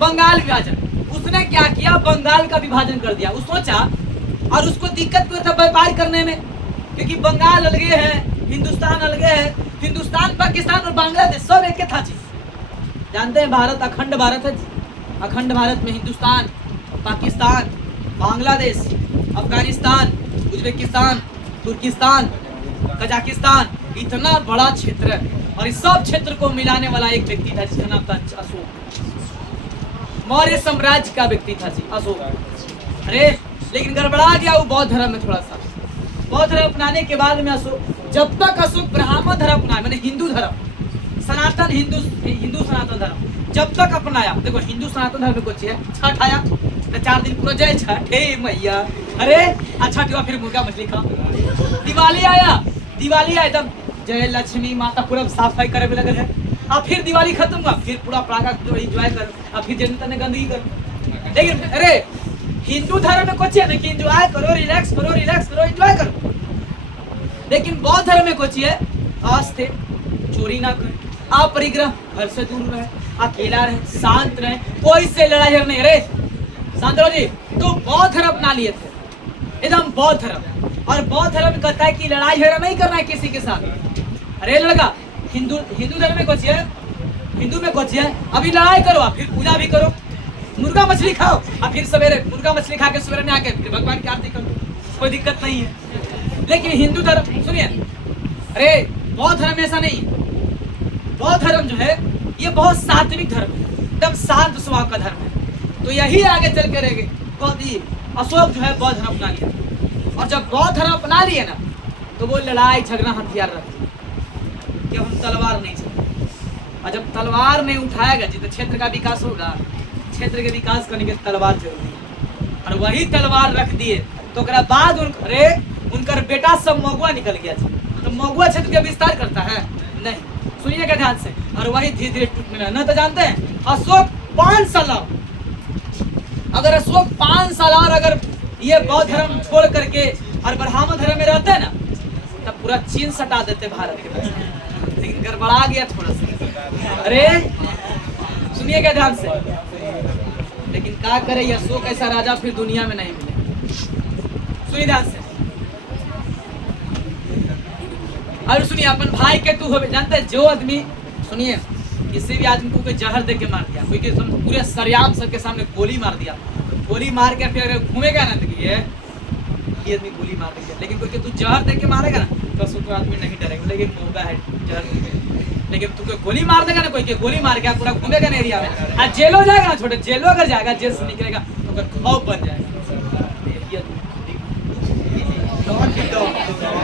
बंगाल विभाजन। उसने क्या किया, बंगाल का विभाजन कर दिया। वो सोचा, और उसको दिक्कत क्यों था व्यापार करने में, क्योंकि बंगाल अलगे है, हिंदुस्तान अलगे है, हिंदुस्तान पाकिस्तान और बांग्लादेश सब एक था जी। जानते हैं भारत अखंड भारत है, अखंड भारत में हिंदुस्तान, पाकिस्तान, बांग्लादेश, अफगानिस्तान, उज्बेकिस्तान, तुर्किस्तान, कजाकिस्तान, इतना बड़ा क्षेत्र है। और इस सब क्षेत्र को मिलाने वाला एक व्यक्ति था जिसका नाम था अशोक। मौर्य साम्राज्य का व्यक्ति था जी अशोक। अरे लेकिन गड़बड़ा गया वो बौद्ध धर्म में। थोड़ा सा बौद्ध धर्म अपनाने के बाद में अशोक, जब तक अशोक ब्राह्मण धर्म अपनाया, मैंने हिंदू धर्म, सनातन हिंदू सनातन धर्म जब तक अपनाया। देखो हिंदू सनातन धर्म में कुछ है, छठ आया तो 4 दिन पूरा जय छठ हे मैया। अरे अच्छा हुआ, फिर मुर्गा मछली खा। दिवाली आया एकदम जय लक्ष्मी माता, पूरा साफ सफाई करे में लगे है। अब फिर दिवाली खत्म हुआ, फिर पूरा पटाखा एंजॉय करो, अब फिर जनता गंदगी करो। लेकिन अरे हिंदू धर्म में कुछ है ना कि एंजॉय करो, रिलैक्स करो, एंजॉय करो। लेकिन बौद्ध धर्म में कुछ है, आस्थे, चोरी ना करे, अपरिग्रह, घर से दूर रहे, अकेला रहे, शांत रहे, कोई से लड़ाई नहीं। अरे शांत रहो जी। तो बौद्ध धर्म अपना लिए थे, एकदम बौद्ध धर्म। और बौद्ध धर्म कहता है कि लड़ाई झगड़ा नहीं करना है किसी के साथ। अरे लड़का, हिंदू धर्म में कुछ है, हिंदू में कुछ है, अभी लड़ाई करो, फिर पूजा भी करो, मुर्गा मछली खाओ, और फिर सवेरे मुर्गा मछली खा के सवेरे में आके फिर भगवान की आरती करो, कोई दिक्कत नहीं है। लेकिन हिंदू धर्म सुनिए, अरे बौद्ध धर्म ऐसा नहीं। बौद्ध धर्म जो है ये बहुत सात्विक धर्म है, एकदम शांत स्वभाव का धर्म है। तो यही आगे चल के रहेंगे। अशोक जो है बौद्ध धर्म अपना लिया, और जब बौद्ध धर्म अपना लिए ना तो वो लड़ाई झगड़ा हथियार रखते कि हम तलवार नहीं चलाएंगे। और जब तलवार नहीं उठाएगा जी तो क्षेत्र का विकास होगा। क्षेत्र के विकास करने के तलवार जरूरी है, और वही तलवार रख दिए। तो बाद उनका बेटा सब मगुआ निकल गया था। तो मगुआ क्षेत्र का विस्तार करता है नहीं, सुनिएगा ध्यान से। और वही धीरे धीरे टूटने लगा ना। तो जानते हैं अशोक 5 साल, अगर अशोक 5 साल और अगर ये बौद्ध धर्म छोड़ करके और ब्राह्मण धर्म में रहते हैं ना तब पूरा चीन सटा देते भारत के पास। लेकिन गड़बड़ा गया थोड़ा सा। अरे सुनिएगा ध्यान से। लेकिन क्या करे, ये अशोक ऐसा राजा फिर दुनिया में नहीं मिले। सुनिए ध्यान से। और सुनिए, अपन भाई के तू हो, जानते हैं जो आदमी, सुनिए, किसी भी आदमी को कोई जहर दे के मार दिया, कोई के पूरे सरेआम सबके सामने गोली मार दिया, गोली मार के फिर अगर घूमेगा ना तो ये आदमी गोली मार देगा। लेकिन कोई के तू जहर दे के मारेगा ना तो उसको आदमी नहीं डरेगा। लेकिन मौका है जहर लेकिन तुमको गोली मार देगा ना कोई के गोली मार के पूरा घूमेगा ना एरिया में, आज जेलो जाएगा ना छोटे, जेलो अगर जाएगा, जेल से निकलेगा तो अगर खौफ बन जाएगा।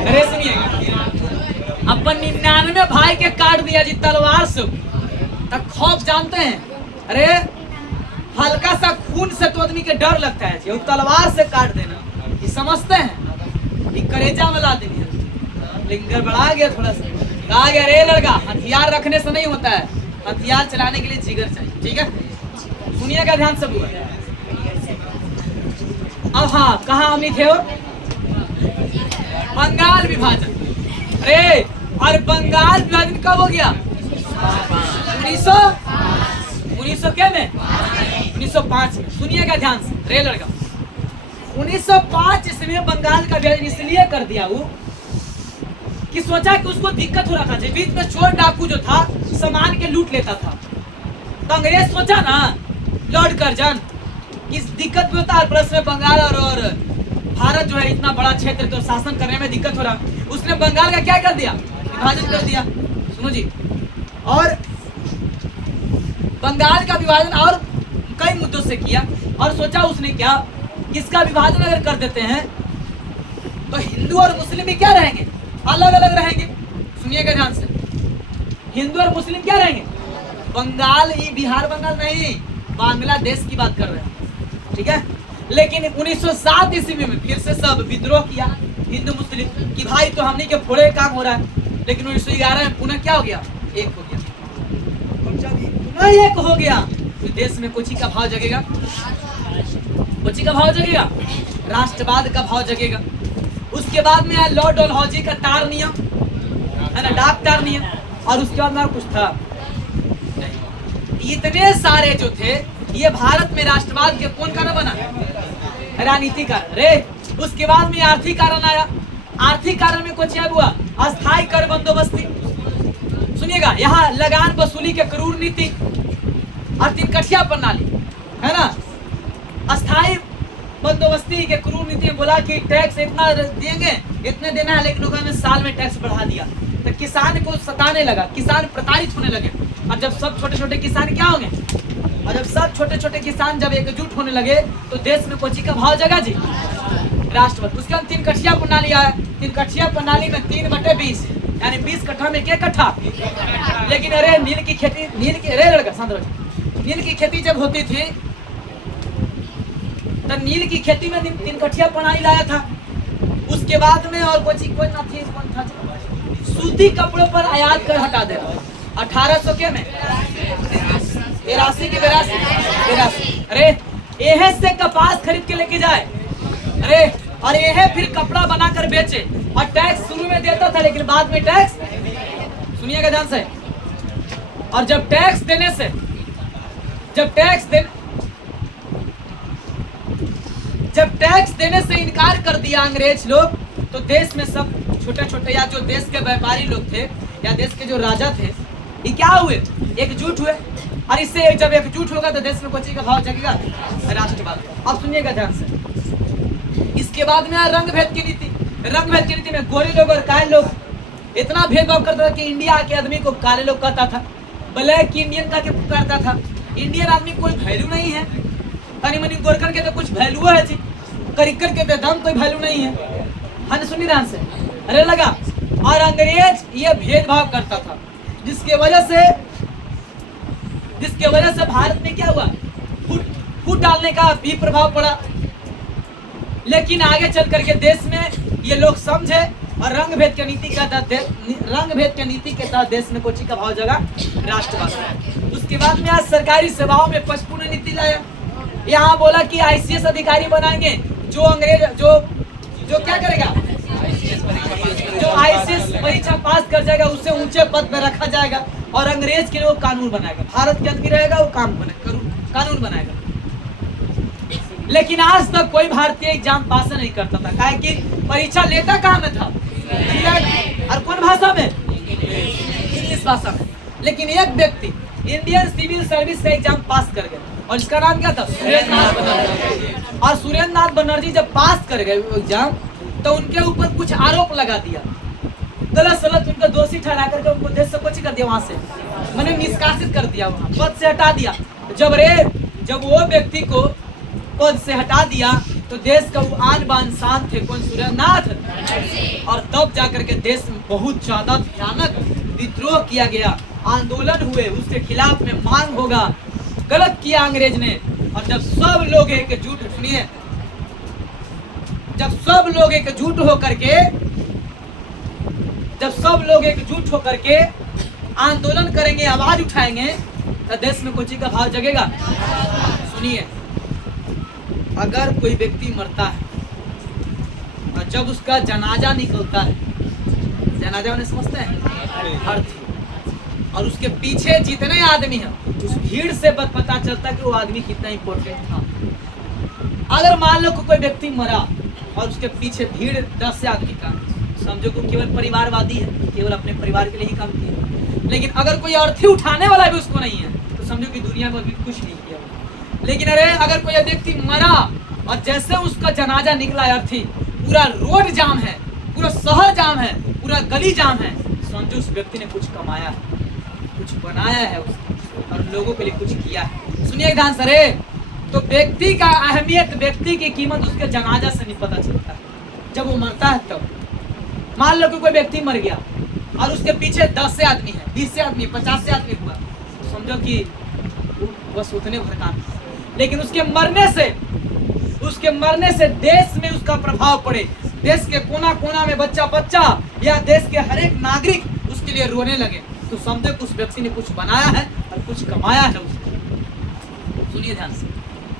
अरे सुनिए, अपन 99 भाई के काट दिया जी तलवार से, तब खौफ जानते हैं? अरे हल्का सा खून से तो आदमी के डर लगता है जी, तलवार से काट देना ये समझते हैं, ये करेजा में ला देनी है। लेकिन गड़बड़ा गया थोड़ा सा, कहा गया रे लड़का हथियार रखने से नहीं होता है, हथियार चलाने के लिए जिगर चाहिए, ठीक है? सुनिएगा ध्यान से बुआ। अब हाँ, कहाँ हम थे? बंगाल विभाजन। अरे और बंगाल विभाजन कब हो गया? 1900 क्या में? 1905 में। सुनिएगा ध्यान से रे लड़का, 1905 ईस्वी में बंगाल का विभाजन इसलिए कर दिया वो कि सोचा कि उसको दिक्कत हो रहा था, बीच में चोर डाकू जो था सामान के लूट लेता था, तो अंग्रेज सोचा ना लॉर्ड कर्जन इस दिक्कत भी होता है, प्लस में बंगाल और भारत जो है इतना बड़ा क्षेत्र तो शासन करने में दिक्कत हो रहा, उसने बंगाल का क्या कर दिया? विभाजन कर दिया। सुनो जी, और बंगाल का विभाजन और कई मुद्दों से किया, और सोचा उसने क्या, इसका विभाजन अगर कर देते हैं तो हिंदू और मुस्लिम भी क्या रहेंगे? अलग अलग रहेंगे। सुनिएगा ध्यान से, हिंदू और मुस्लिम क्या रहेंगे? बंगाल, ये बिहार बंगाल नहीं, बांग्लादेश की बात कर रहे हैं, ठीक है? लेकिन 1907 ईस्वी में फिर से सब विद्रोह किया हिंदू मुस्लिम कि भाई तो हमने के फोड़े काम हो रहा है, लेकिन 1911 में पुनः क्या हो गया? एक हो गया, पुनः एक हो गया, तो देश में कोची का भाव जगेगा, कोची का भाव जगेगा, राष्ट्रवाद का भाव जगेगा। उसके बाद में आया लॉर्ड डलहौजी का तार नियम, है ना, डाक तार नियम, और उसके बाद में कुछ था, इतने सारे जो थे ये भारत में राष्ट्रवाद के कौन कारण बना? राजनीतिक कारण। रे उसके बाद में आर्थिक कारण आया, आर्थिक कारण में कुछ है हुआ अस्थायी कर बंदोबस्ती। सुनिएगा, यहाँ लगान वसूली के क्रूर नीति और तिनकठिया प्रणाली, है ना, अस्थायी बंदोबस्ती के क्रूर नीति में बोला कि टैक्स इतना देंगे, इतने देना है, लेकिन लोगों ने साल में टैक्स बढ़ा दिया, तो किसान को सताने लगा, किसान प्रताड़ित होने लगे। और जब सब छोटे छोटे किसान क्या होंगे, और जब सब छोटे छोटे किसान जब एकजुट होने लगे तो देश में कोची का भाव जगा जी? राष्ट्रवाद। उसके बाद 3 कठिया प्रणाली आया, 3 कठिया प्रणाली में 3/20 यानी 20 कट्ठा में क्या कट्ठा? लेकिन अरे नील की खेती, नील की, अरे लड़का शांत रहो, नील की खेती जब होती थी तो नील की खेती में 3 कठिया प्रणाली लाया था। उसके बाद में और कोची कोई ना थी, कौन था? सूती कपड़ों पर आयात कर हटा दे 1800 के में 83 के 82। अरे एहे से कपास खरीद के लेके जाए, अरे और यह फिर कपड़ा बनाकर बेचे, और टैक्स शुरू में देता था लेकिन बाद में टैक्स, सुनिएगा ध्यान से, और जब टैक्स देने से, जब टैक्स देने से इनकार कर दिया अंग्रेज लोग, तो देश में सब छोटे छोटे या जो देश के व्यापारी लोग थे या देश के जो राजा थे, ये क्या हुए? एकजुट हुए, और इससे जब एकजुट होगा तो देश में कोची का भाव जगेगा? राष्ट्रवाद। अब सुनिएगा ध्यान से, इसके बाद में रंग भेद की नीति। रंग भेद की नीति में गोरे लोग और काले लोग इतना भेदभाव करता था कि इंडिया के आदमी को काले लोग कहता था, ब्लैक इंडियन का पुकारता था। इंडियन आदमी कोई वैल्यू नहीं है, तनी मनी गोरकर के तो कुछ वैल्यू है जी, करिकर के तो दम कोई वैल्यू नहीं है। हाँ सुनी ध्यान से, अरे लगा, और अंग्रेज ये भेदभाव करता था, जिसके वजह से भारत में क्या हुआ? फूट डालने का भी प्रभाव पड़ा। लेकिन आगे चल करके देश में ये लोग समझे और रंग भेद के नीति के तहत देश में कोची का भाव जगा? राष्ट्रवाद। उसके बाद में आज सरकारी सेवाओं में पचपूर्ण नीति लाया। यहाँ बोला कि ICS अधिकारी बनाएंगे, जो अंग्रेज जो क्या करेगा, जो ICS परीक्षा पास कर जाएगा उससे ऊंचे पद पर रखा जाएगा, और अंग्रेज के लिए वो कानून बनाएगा। भारत के आदमी रहेगा वो कानून बनाएगा। लेकिन आज तक कोई भारतीय एग्जाम पास नहीं करता था, काहे कि परीक्षा लेता कहाँ में था? और कौन भाषा में? इंग्लिश भाषा में। लेकिन एक व्यक्ति इंडियन सिविल सर्विस का एग्जाम पास कर गए, और इसका नाम क्या था? सुरेंद्र नाथ बनर्जी। और सुरेंद्र नाथ बनर्जी जब पास कर गए एग्जाम, तो उनके ऊपर कुछ आरोप लगा दिया। गलत सलत उनको दोषी ठहरा करके उनको देश से कुछ कर दिया, वहां से मैंने निष्कासित कर दिया, वहां पद से हटा दिया। जब वो व्यक्ति को पद से हटा दिया तो देश का वो आन बान शान थे कौन? सूर्यनाथ। और तब जाकर के देश में बहुत ज्यादा भयानक विद्रोह किया गया, आंदोलन हुए, उसके खिलाफ में मांग होगा। गलत किया अंग्रेज ने। और जब सब लोग एकजुट, सुनिए, जब सब लोग एकजुट होकर के आंदोलन करेंगे, आवाज उठाएंगे, तो देश में कोई चीज का भाव जगेगा। सुनिए, अगर कोई व्यक्ति मरता है और जब उसका जनाजा निकलता है, जनाजा उन्हें समझते हैं, अर्थी, और उसके पीछे जितने आदमी हैं, उस भीड़ से पता चलता है कि वो आदमी कितना इंपॉर्टेंट था। अगर मान लो कोई व्यक्ति मरा और उसके पीछे भीड़ 10 से आदमी का, समझो को केवल परिवारवादी है, केवल अपने परिवार के लिए ही काम किया। लेकिन अगर कोई अर्थी उठाने वाला भी उसको नहीं है तो समझो कि दुनिया में अभी कुछ नहीं किया। लेकिन अगर कोई व्यक्ति मरा और जैसे उसका जनाजा निकला अर्थी, पूरा रोड जाम है, पूरा शहर जाम है, पूरा गली जाम है, समझो उस व्यक्ति ने कुछ कमाया है, कुछ बनाया है और लोगों के लिए कुछ किया है। सुनिए ध्यान से, तो व्यक्ति का अहमियत, व्यक्ति की कीमत उसके जनाजा से नहीं पता चलता है, जब वो मरता है तब। मान लो कि कोई व्यक्ति मर गया और उसके पीछे 10 से आदमी है, 20 से आदमी, 50 से आदमी हुआ, तो समझो कि बस उतने भर काम। लेकिन उसके मरने से देश में उसका प्रभाव पड़े, देश के कोना कोना में बच्चा या देश के हर एक नागरिक उसके लिए रोने लगे, तो समझो उस व्यक्ति ने कुछ बनाया है और कुछ कमाया है उसने। सुनिए ध्यान से,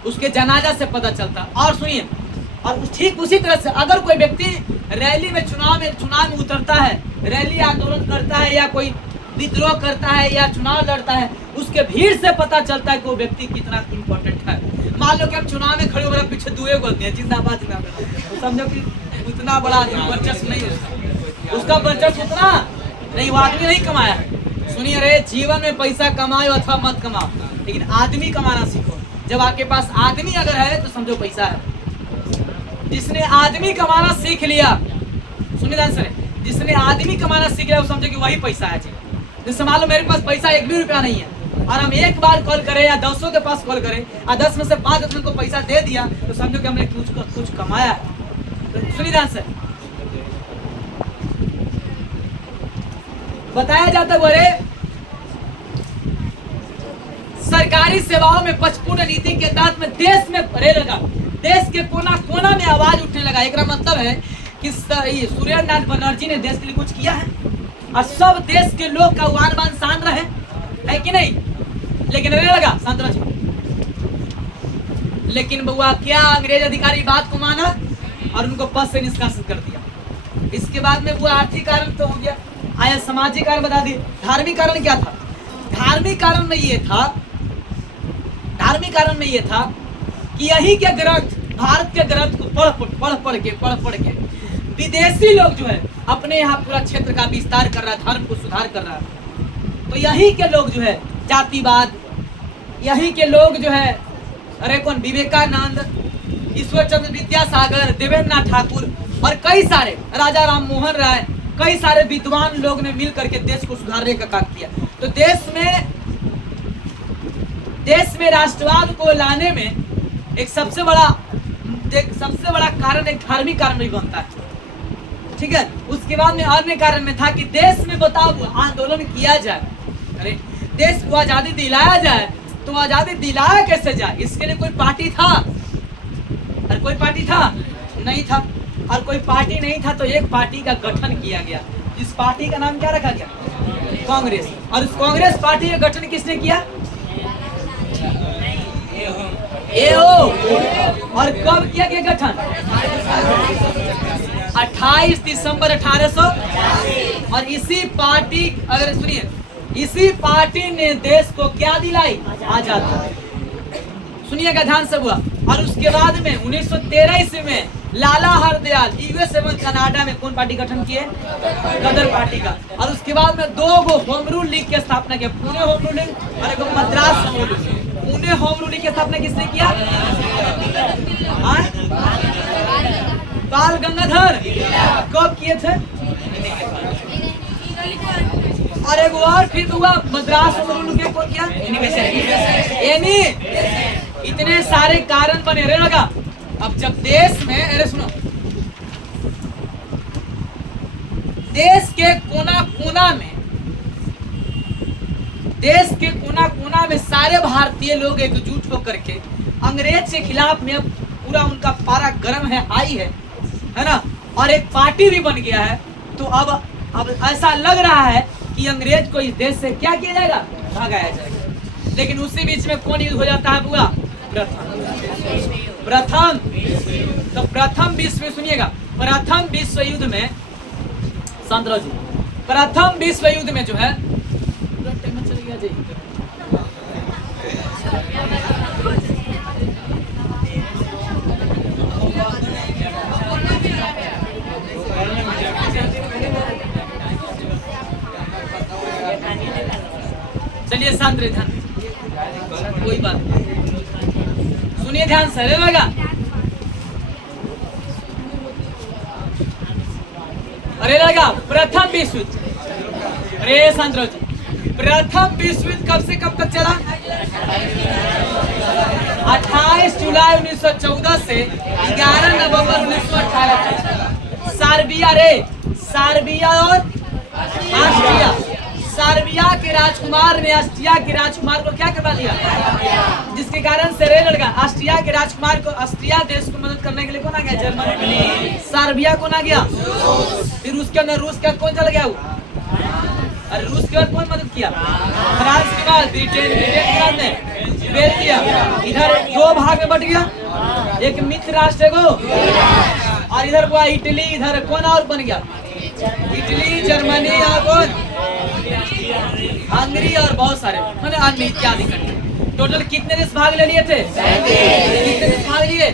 उसके जनाजा से पता चलता। और सुनिए, और ठीक उसी तरह से अगर कोई व्यक्ति रैली में चुनाव में उतरता है, रैली आंदोलन करता है, या कोई विद्रोह करता है या चुनाव लड़ता है, उसके भीड़ से पता चलता है कि वो व्यक्ति कितना इंपॉर्टेंट है। मान लो कि हम चुनाव में खड़े हो, पीछे दुए बोलते हैं जिंदाबाद जिंदाबाद, तो समझो कि उतना बड़ा वर्चस्व नहीं है, उसका वर्चस्व उतना नहीं, वो आदमी नहीं कमाया है। सुनिए रे, जीवन में पैसा कमाओ अथवा मत कमाओ, लेकिन आदमी कमाना सीखो। जब आपके पास आदमी अगर है तो समझो पैसा है। जिसने आदमी कमाना सीख लिया, सुनिए ध्यान से, जिसने आदमी कमाना सीख लिया वो समझो कि वही पैसा है। जैसे मान लो मेरे पास पैसा 1 भी रुपया नहीं है और हम एक बार कॉल करें या 200 के पास कॉल करें और 10 में से 5 आदमी को पैसा दे दिया, तो समझो कि हमने कुछ कमाया है। तो सुनिए ध्यान से, बताया जाता बोले सरकारी सेवाओं में पचपूर्ण नीति के तहत में देश में रेल लगा, देश के कोना कोना में आवाज उठने लगा। एक मतलब है कि सूर्यनाथ बनर्जी ने देश के लिए कुछ किया है और सब देश के लोग का आन बान शान रहे, है कि नहीं? लेकिन रेल लगा शांतरा जी। लेकिन बउआ क्या अंग्रेज अधिकारी बात को माना और उनको पद से निष्कासित कर दिया। इसके बाद में वो आर्थिक कारण तो हो गया, आया सामाजिक कारण बता दिए। धार्मिक कारण क्या था? धार्मिक कारण में ये था कि यही के ग्रंथ, भारत के ग्रंथ को पढ़ के विदेशी लोग जो है अपने यहाँ पूरा क्षेत्र का विस्तार कर रहा है, धर्म को सुधार कर रहा है। तो यही के लोग जो है जातिवाद, यही के लोग जो है अरे कौन विवेकानंद, ईश्वर चंद्र विद्यासागर, देवेंद्रनाथ ठाकुर और कई सारे राजा राम मोहन राय, कई सारे विद्वान लोग ने मिल करके देश को सुधारने का काम किया। तो देश में राष्ट्रवाद को लाने में एक सबसे बड़ा कारण एक धार्मिक कारण भी बनता है, ठीक है। उसके बाद में अन्य कारण में था कि देश में बताओ आंदोलन किया जाए, अरे देश को आजादी दिलाया जाए, तो आजादी दिलाया कैसे जाए? इसके लिए कोई पार्टी था? और कोई पार्टी था? नहीं था। और कोई पार्टी नहीं था तो एक पार्टी का गठन किया गया। इस पार्टी का नाम क्या रखा गया? कांग्रेस। और इस कांग्रेस पार्टी का गठन किसने किया? और कब किया गया गठन? 28 दिसंबर 1800। और इसी पार्टी, अगर सुनिए, इसी पार्टी ने देश को क्या दिलाई? आजादी। सुनिएगा ध्यान से हुआ। और उसके बाद में 1913 ईस्वी में लाला हरदयाल यूएस एवं कनाडा में कौन पार्टी गठन किए? गदर पार्टी का। और उसके बाद में 2 होम रूल लीग की स्थापना किया, पुणे होम रूल लीग और एक Madras home rule league. Pune home rule league की स्थापना किसने किया? बाल गंगाधर। कब किए थे? और एक और फिर हुआ मद्रास में उन्होंने क्या किया, एनी। इतने सारे कारण बने रहे लगा। अब जब देश में, अरे सुनो, देश के कोना कोना में, देश के कोना कोना में सारे भारतीय लोग एकजुट होकर के अंग्रेज के खिलाफ में अब पूरा उनका पारा गर्म है, हाई है ना, और एक पार्टी भी बन गया है। तो अब ऐसा लग रहा है कि अंग्रेज को इस देश से क्या किया जाएगा, भगाया जाएगा। लेकिन उसी बीच में कौन युद्ध हो जाता है बुआ, प्रथम। तो प्रथम विश्व, सुनिएगा, प्रथम विश्व युद्ध में संतरा जी, प्रथम विश्व युद्ध में जो है, चल गया जी, चलिए शांत रहे, ध्यान, कोई बात सुनिए ध्यान से, लगा। अरे लगा प्रथम विश्व युद्ध, अरे शांत रहो जी, प्रथम विश्व युद्ध कब से कब तक चला, 28 जुलाई 1914 से 11 नवंबर 1918 तक। सर्बिया, रे सर्बिया और ऑस्ट्रिया, सर्बिया के राजकुमार ने ऑस्ट्रिया के राजकुमार को क्या करवा दिया, जिसके कारण से रे लड़का ऑस्ट्रिया के राजकुमार को, ऑस्ट्रिया देश को मदद करने के लिए कौन आ गया, जर्मनी। सर्बिया कौन आ गया, फिर उसके अंदर रूस के कौन चल गया, और रूस के बाद कौन मदद किया, फ्रांस के बाद ब्रिटेन, ब्रिटेन के बाद ने बेल्जियम। इधर दो भाग में बट गया, एक मित्र राष्ट्र को, और इधर हुआ इटली, इधर कौन और बन गया, इटली, जर्मनी और कौन, हंगरी और बहुत सारे मैंने अन्य इत्यादि कंट्री। टोटल कितने देश भाग ले लिए थे, कितने देश भाग लिए,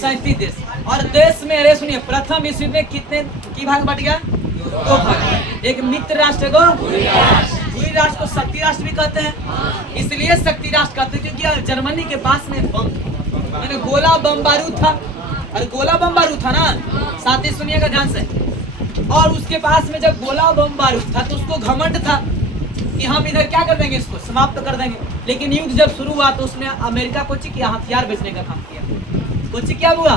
37 देश। और देश में, अरे सुनिए, प्रथम विश्व युद्ध में कितने की भाग बट गया, 2 भाग, एक मित्र राष्ट्र को, पूरी राष्ट्र को शक्ति राष्ट्र भी कहते हैं। इसलिए शक्ति राष्ट्र कहते हैं क्योंकि जर्मनी के पास में बम, मैंने गोला बम बारूद था, और गोला बम बारूद था ना, साथ ही सुनिएगा ध्यान से। और उसके पास में जब गोला बम बारूद था तो उसको घमंड था कि हम इधर क्या कर देंगे, इसको समाप्त कर देंगे। लेकिन युद्ध जब शुरू हुआ तो उसने अमेरिका को किया, हथियार बेचने का काम किया। कुछ क्या हुआ,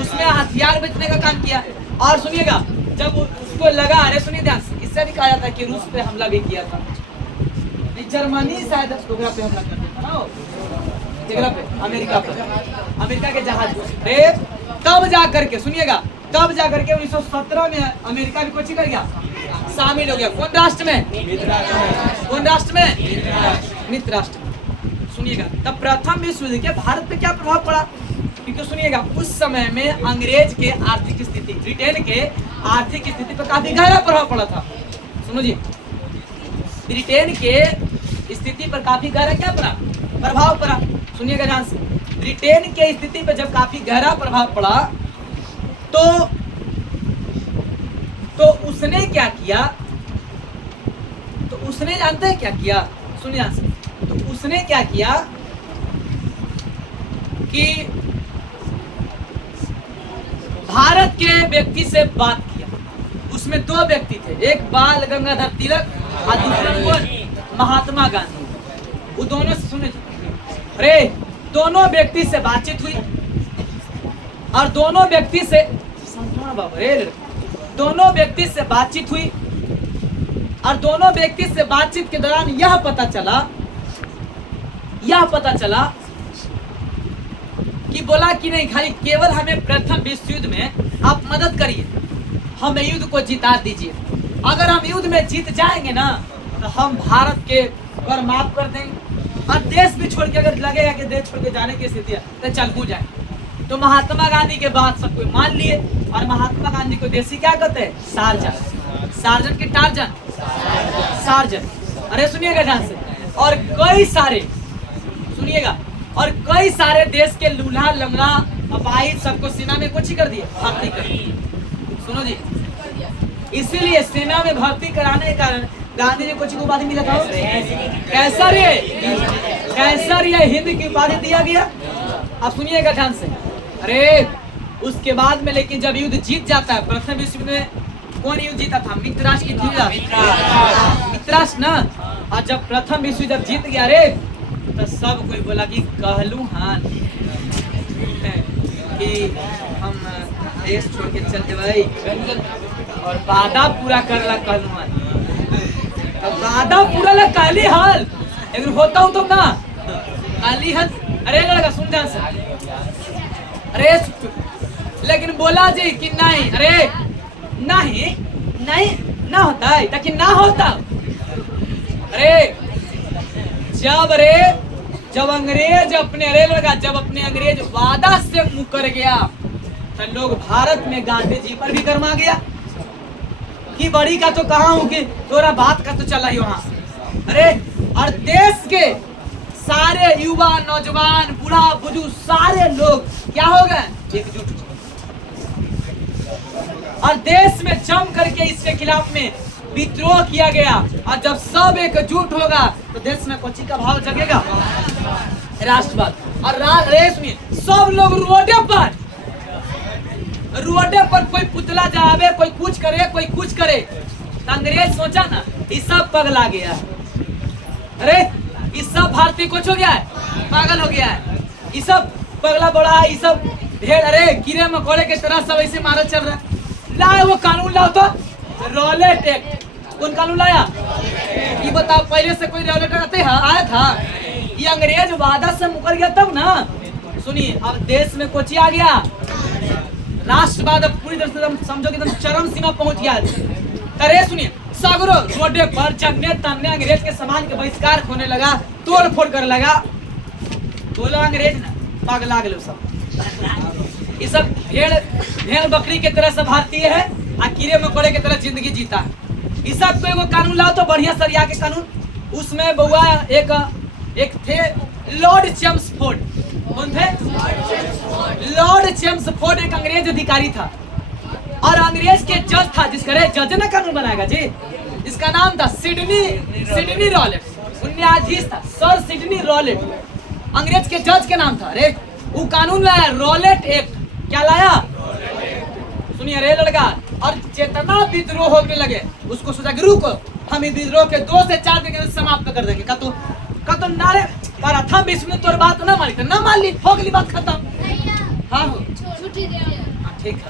उसने हथियार बेचने का काम किया। और सुनिएगा, जब उसको लगा, अरे सुनिए ध्यान से, इससे भी कहा जाता है कि रूस पे हमला भी किया था, जर्मनी शायद डोगरा पे हमला कर देता ना, जगह पे, अमेरिका पे, अमेरिका के जहाज को। तब जा करके सुनिएगा, तब जा करके 1917 में अमेरिका भी कुछ कर गया, शामिल हो गया। कौन राष्ट्र में, कौन राष्ट्र में, मित्र राष्ट्र में। सुनिएगा, तब प्रथम विश्व युद्ध के भारत पे क्या प्रभाव पड़ा, क्योंकि सुनिएगा उस समय में अंग्रेज के आर्थिक स्थिति, ब्रिटेन के आर्थिक स्थिति पर काफी गहरा प्रभाव पड़ा था। सुनो जी, ब्रिटेन के स्थिति पर काफी गहरा क्या पड़ा, प्रभाव पड़ा। सुनिएगा ध्यान से, ब्रिटेन के स्थिति पर जब काफी गहरा प्रभाव पड़ा तो उसने क्या किया, तो उसने जानते हैं क्या किया, सुनिए ध्यान से, तो उसने क्या किया कि भारत के व्यक्ति से बात किया। उसमें 2 व्यक्ति थे, एक बाल गंगाधर तिलक और दूसरा कौन, महात्मा गांधी। वो दोनों से सुने, अरे दोनों व्यक्ति से बातचीत हुई, और दोनों व्यक्ति से दोनों व्यक्ति से बातचीत हुई, और दोनों व्यक्ति से बातचीत के दौरान यह पता चला कि बोला कि नहीं, खाली केवल हमें प्रथम विश्व युद्ध में आप मदद करिए, हमें युद्ध को जिता दीजिए। अगर हम युद्ध में जीत जाएंगे ना तो हम भारत के कर माफ कर देंगे, और देश भी छोड़ के, अगर लगेगा कि देश छोड़ के जाने की स्थिति है तो चल हो जाए। तो महात्मा गांधी के बात सब कोई मान लिए, और महात्मा गांधी को देसी क्या कहते हैं, सार्जन, सार्जन के टार्जन, सार्जन। अरे सुनिएगा ध्यान से, और कई सारे, सुनिएगा, और कई सारे देश के लूल्हा लंगड़ा अपाहिज सबको सेना में कुछ ही कर दिए, भर्ती कर दिए। सुनो जी, इसीलिए सेना में भर्ती कराने के कारण गांधी जी को कुछ उपाधि मिला था, कैसर ये हिंद की उपाधि दिया गया। अब सुनिएगा ध्यान से, अरे उसके बाद में लेकिन जब युद्ध जीत जाता है, प्रथम विश्व युद्ध में कौन युद्ध जीता था? मित्रराष्ट्र की मित्रराष्ट्र ना। और जब प्रथम विश्व जब जीत गया रे, तो सब कोई बोला कि कहलू हान कि हम देश छोड़ के चल जाए और वादा पूरा करला कहलू हान। तो वादा पूरा ला कहली हाल, लेकिन होता हूँ तो ना कहली हाल। अरे लड़का सुन ध्यान से, अरे लेकिन बोला जी कि नहीं, अरे नहीं नहीं ना होता है ताकि ना होता। अरे जब अंग्रेज अपने, अरे लड़का जब अपने अंग्रेज वादा से मुकर गया तो लोग भारत में गांधी जी पर भी गरमा गया कि बड़ी का तो कहा हूं कि तोरा बात का तो चला ही वहां। अरे और देश के सारे युवा नौजवान बूढ़ा बुजुर्ग सारे लोग क्या हो गए? एकजुट। और देश में जम करके इसके खिलाफ में विद्रोह किया गया। और जब सब एकजुट होगा तो देश में कोची का भाव जगेगा? राष्ट्रवाद। और रेस में सब लोग रोडे पर कोई पुतला जलावे, कोई कुछ करे, कोई कुछ करे। तो अंग्रेज सोचा ना ये सब पगला गया। अरे ये सब भारतीय कुछ हो गया है, पागल हो गया है। ये सब पगला बड़ा, ये सब ढेर अरे कीड़े मकोड़े के तरह सब ऐसे मारा चल रहा है। लाए वो कानून लाओ तो रॉलेट एक्ट। कौन कानून लाया? ये बताओ, पहले से कोई रॉलेट आया था? ये अंग्रेज वादा से मुकर गया तब ना। सुनिए, अब देश में कोची आ गया? राष्ट्रवाद अब पूरी तरह से समझो कि एकदम चरम सीमा पहुंच गया। अरे सुनिए, सगरो रोडे पर जगने तमने अंग्रेज के समाज के बहिष्कार होने लगा, तोड़ फोड़ कर लगा। बोलो अंग्रेज ना पागला गए सब। ये सब भेड़ बकरी के तरह सब भारतीय है, आ कीड़े मकोड़े के तरह जिंदगी जीता है। ये सब को एगो कानून लाओ तो बढ़िया सरिया के कानून। उसमें बउआ एक थे लॉर्ड चेम्सफोर्ड। कौन थे? लॉर्ड चेम्सफोर्ड एक अंग्रेज अधिकारी था और अंग्रेज के जज था, जिसका जज ना कानून बनाएगा जी, इसका नाम था सिडनी रॉलेट। न्यायाधीश था सर सिडनी रॉलेट, अंग्रेज के जज के नाम था। अरे वो कानून लाया रॉलेट एक्ट। क्या लाया? सुनिए रे लड़का, और चेतना विद्रोह होने लगे उसको सोचा कि रुको हम इस विद्रोह के 2 से 4 दिन के अंदर समाप्त कर देंगे। का तो नारे प्रथम विश्व में तोर बात ना मानी, ना मान ली, हो गई बात खत्म। हाँ हो ठीक है।